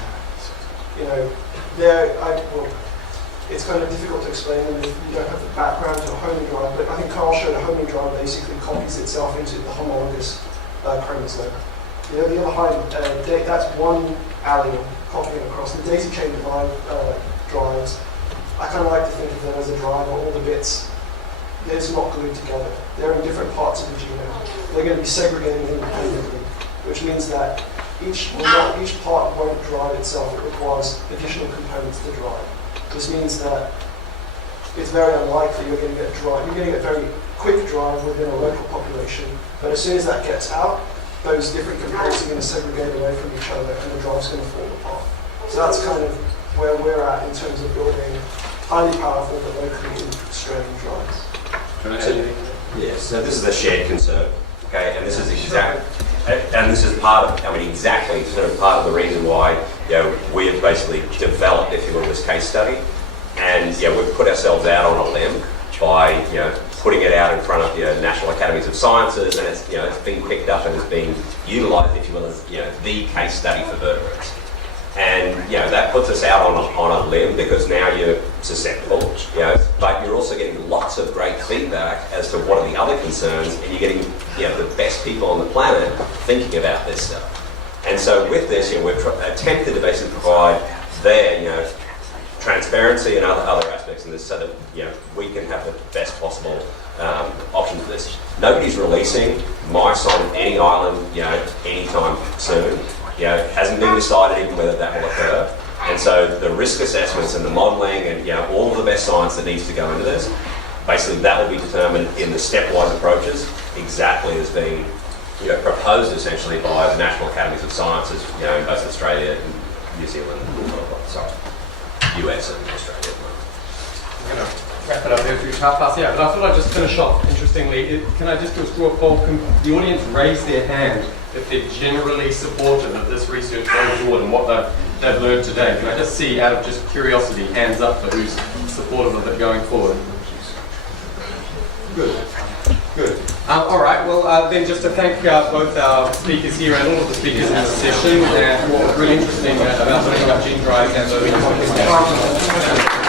it's kind of difficult to explain them if you don't have the background to a homing drive. But I think Carl showed a homing drive basically copies itself into the homologous chromosome. The other hind, that's one allele copying across. The daisy chain drives, I kind of like to think of them as a drive where all the bits, they're just not glued together. They're in different parts of the genome. They're going to be segregated independently, which means that each part won't drive itself. It requires additional components to drive. This means that it's very unlikely you're going to get drive. You're going to get very quick drive within a local population, but as soon as that gets out, those different components are going to segregate away from each other, and the drive's going to fall apart. So that's kind of where we're at in terms of building highly powerful but locally constrained drives. Yes, so this is a shared concern, okay, and this is exact. and this is part of, I mean, exactly sort of part of the reason why, you know, we have basically developed, if you will, this case study, and you know, we've put ourselves out on a limb by, you know, putting it out in front of, you know, National Academies of Sciences, and it's, you know, it's been picked up and has been utilised, if you will, as, you know, the case study for vertebrates. And, you know, that puts us out on a limb because now you're susceptible, you know, but you're also getting lots of great feedback as to what are the other concerns, and you're getting, you know, the best people on the planet thinking about this stuff. And so with this, you know, we've attempted to basically provide their, you know, transparency and other aspects in this so that, you know, we can have the best possible option for this. Nobody's releasing mice on any island, you know, anytime soon. You know, it hasn't been decided even whether that will occur. And so the risk assessments and the modelling and, you know, all of the best science that needs to go into this, basically that will be determined in the stepwise approaches, exactly as being, you know, proposed essentially by the National Academies of Sciences, you know, in both Australia and New Zealand, sorry, US and Australia. I'm going to wrap it up there through 12:30. Yeah, but I thought I'd just finish off. Interestingly, can I just do a straw poll? Can the audience raise their hand if they're generally supportive of this research going forward and what they've learned today? Can I just see, out of just curiosity, hands up for who's supportive of it going forward? Good. Good. All right, well, then just to thank both our speakers here and all of the speakers in this session, and what was really interesting about learning about gene drives and the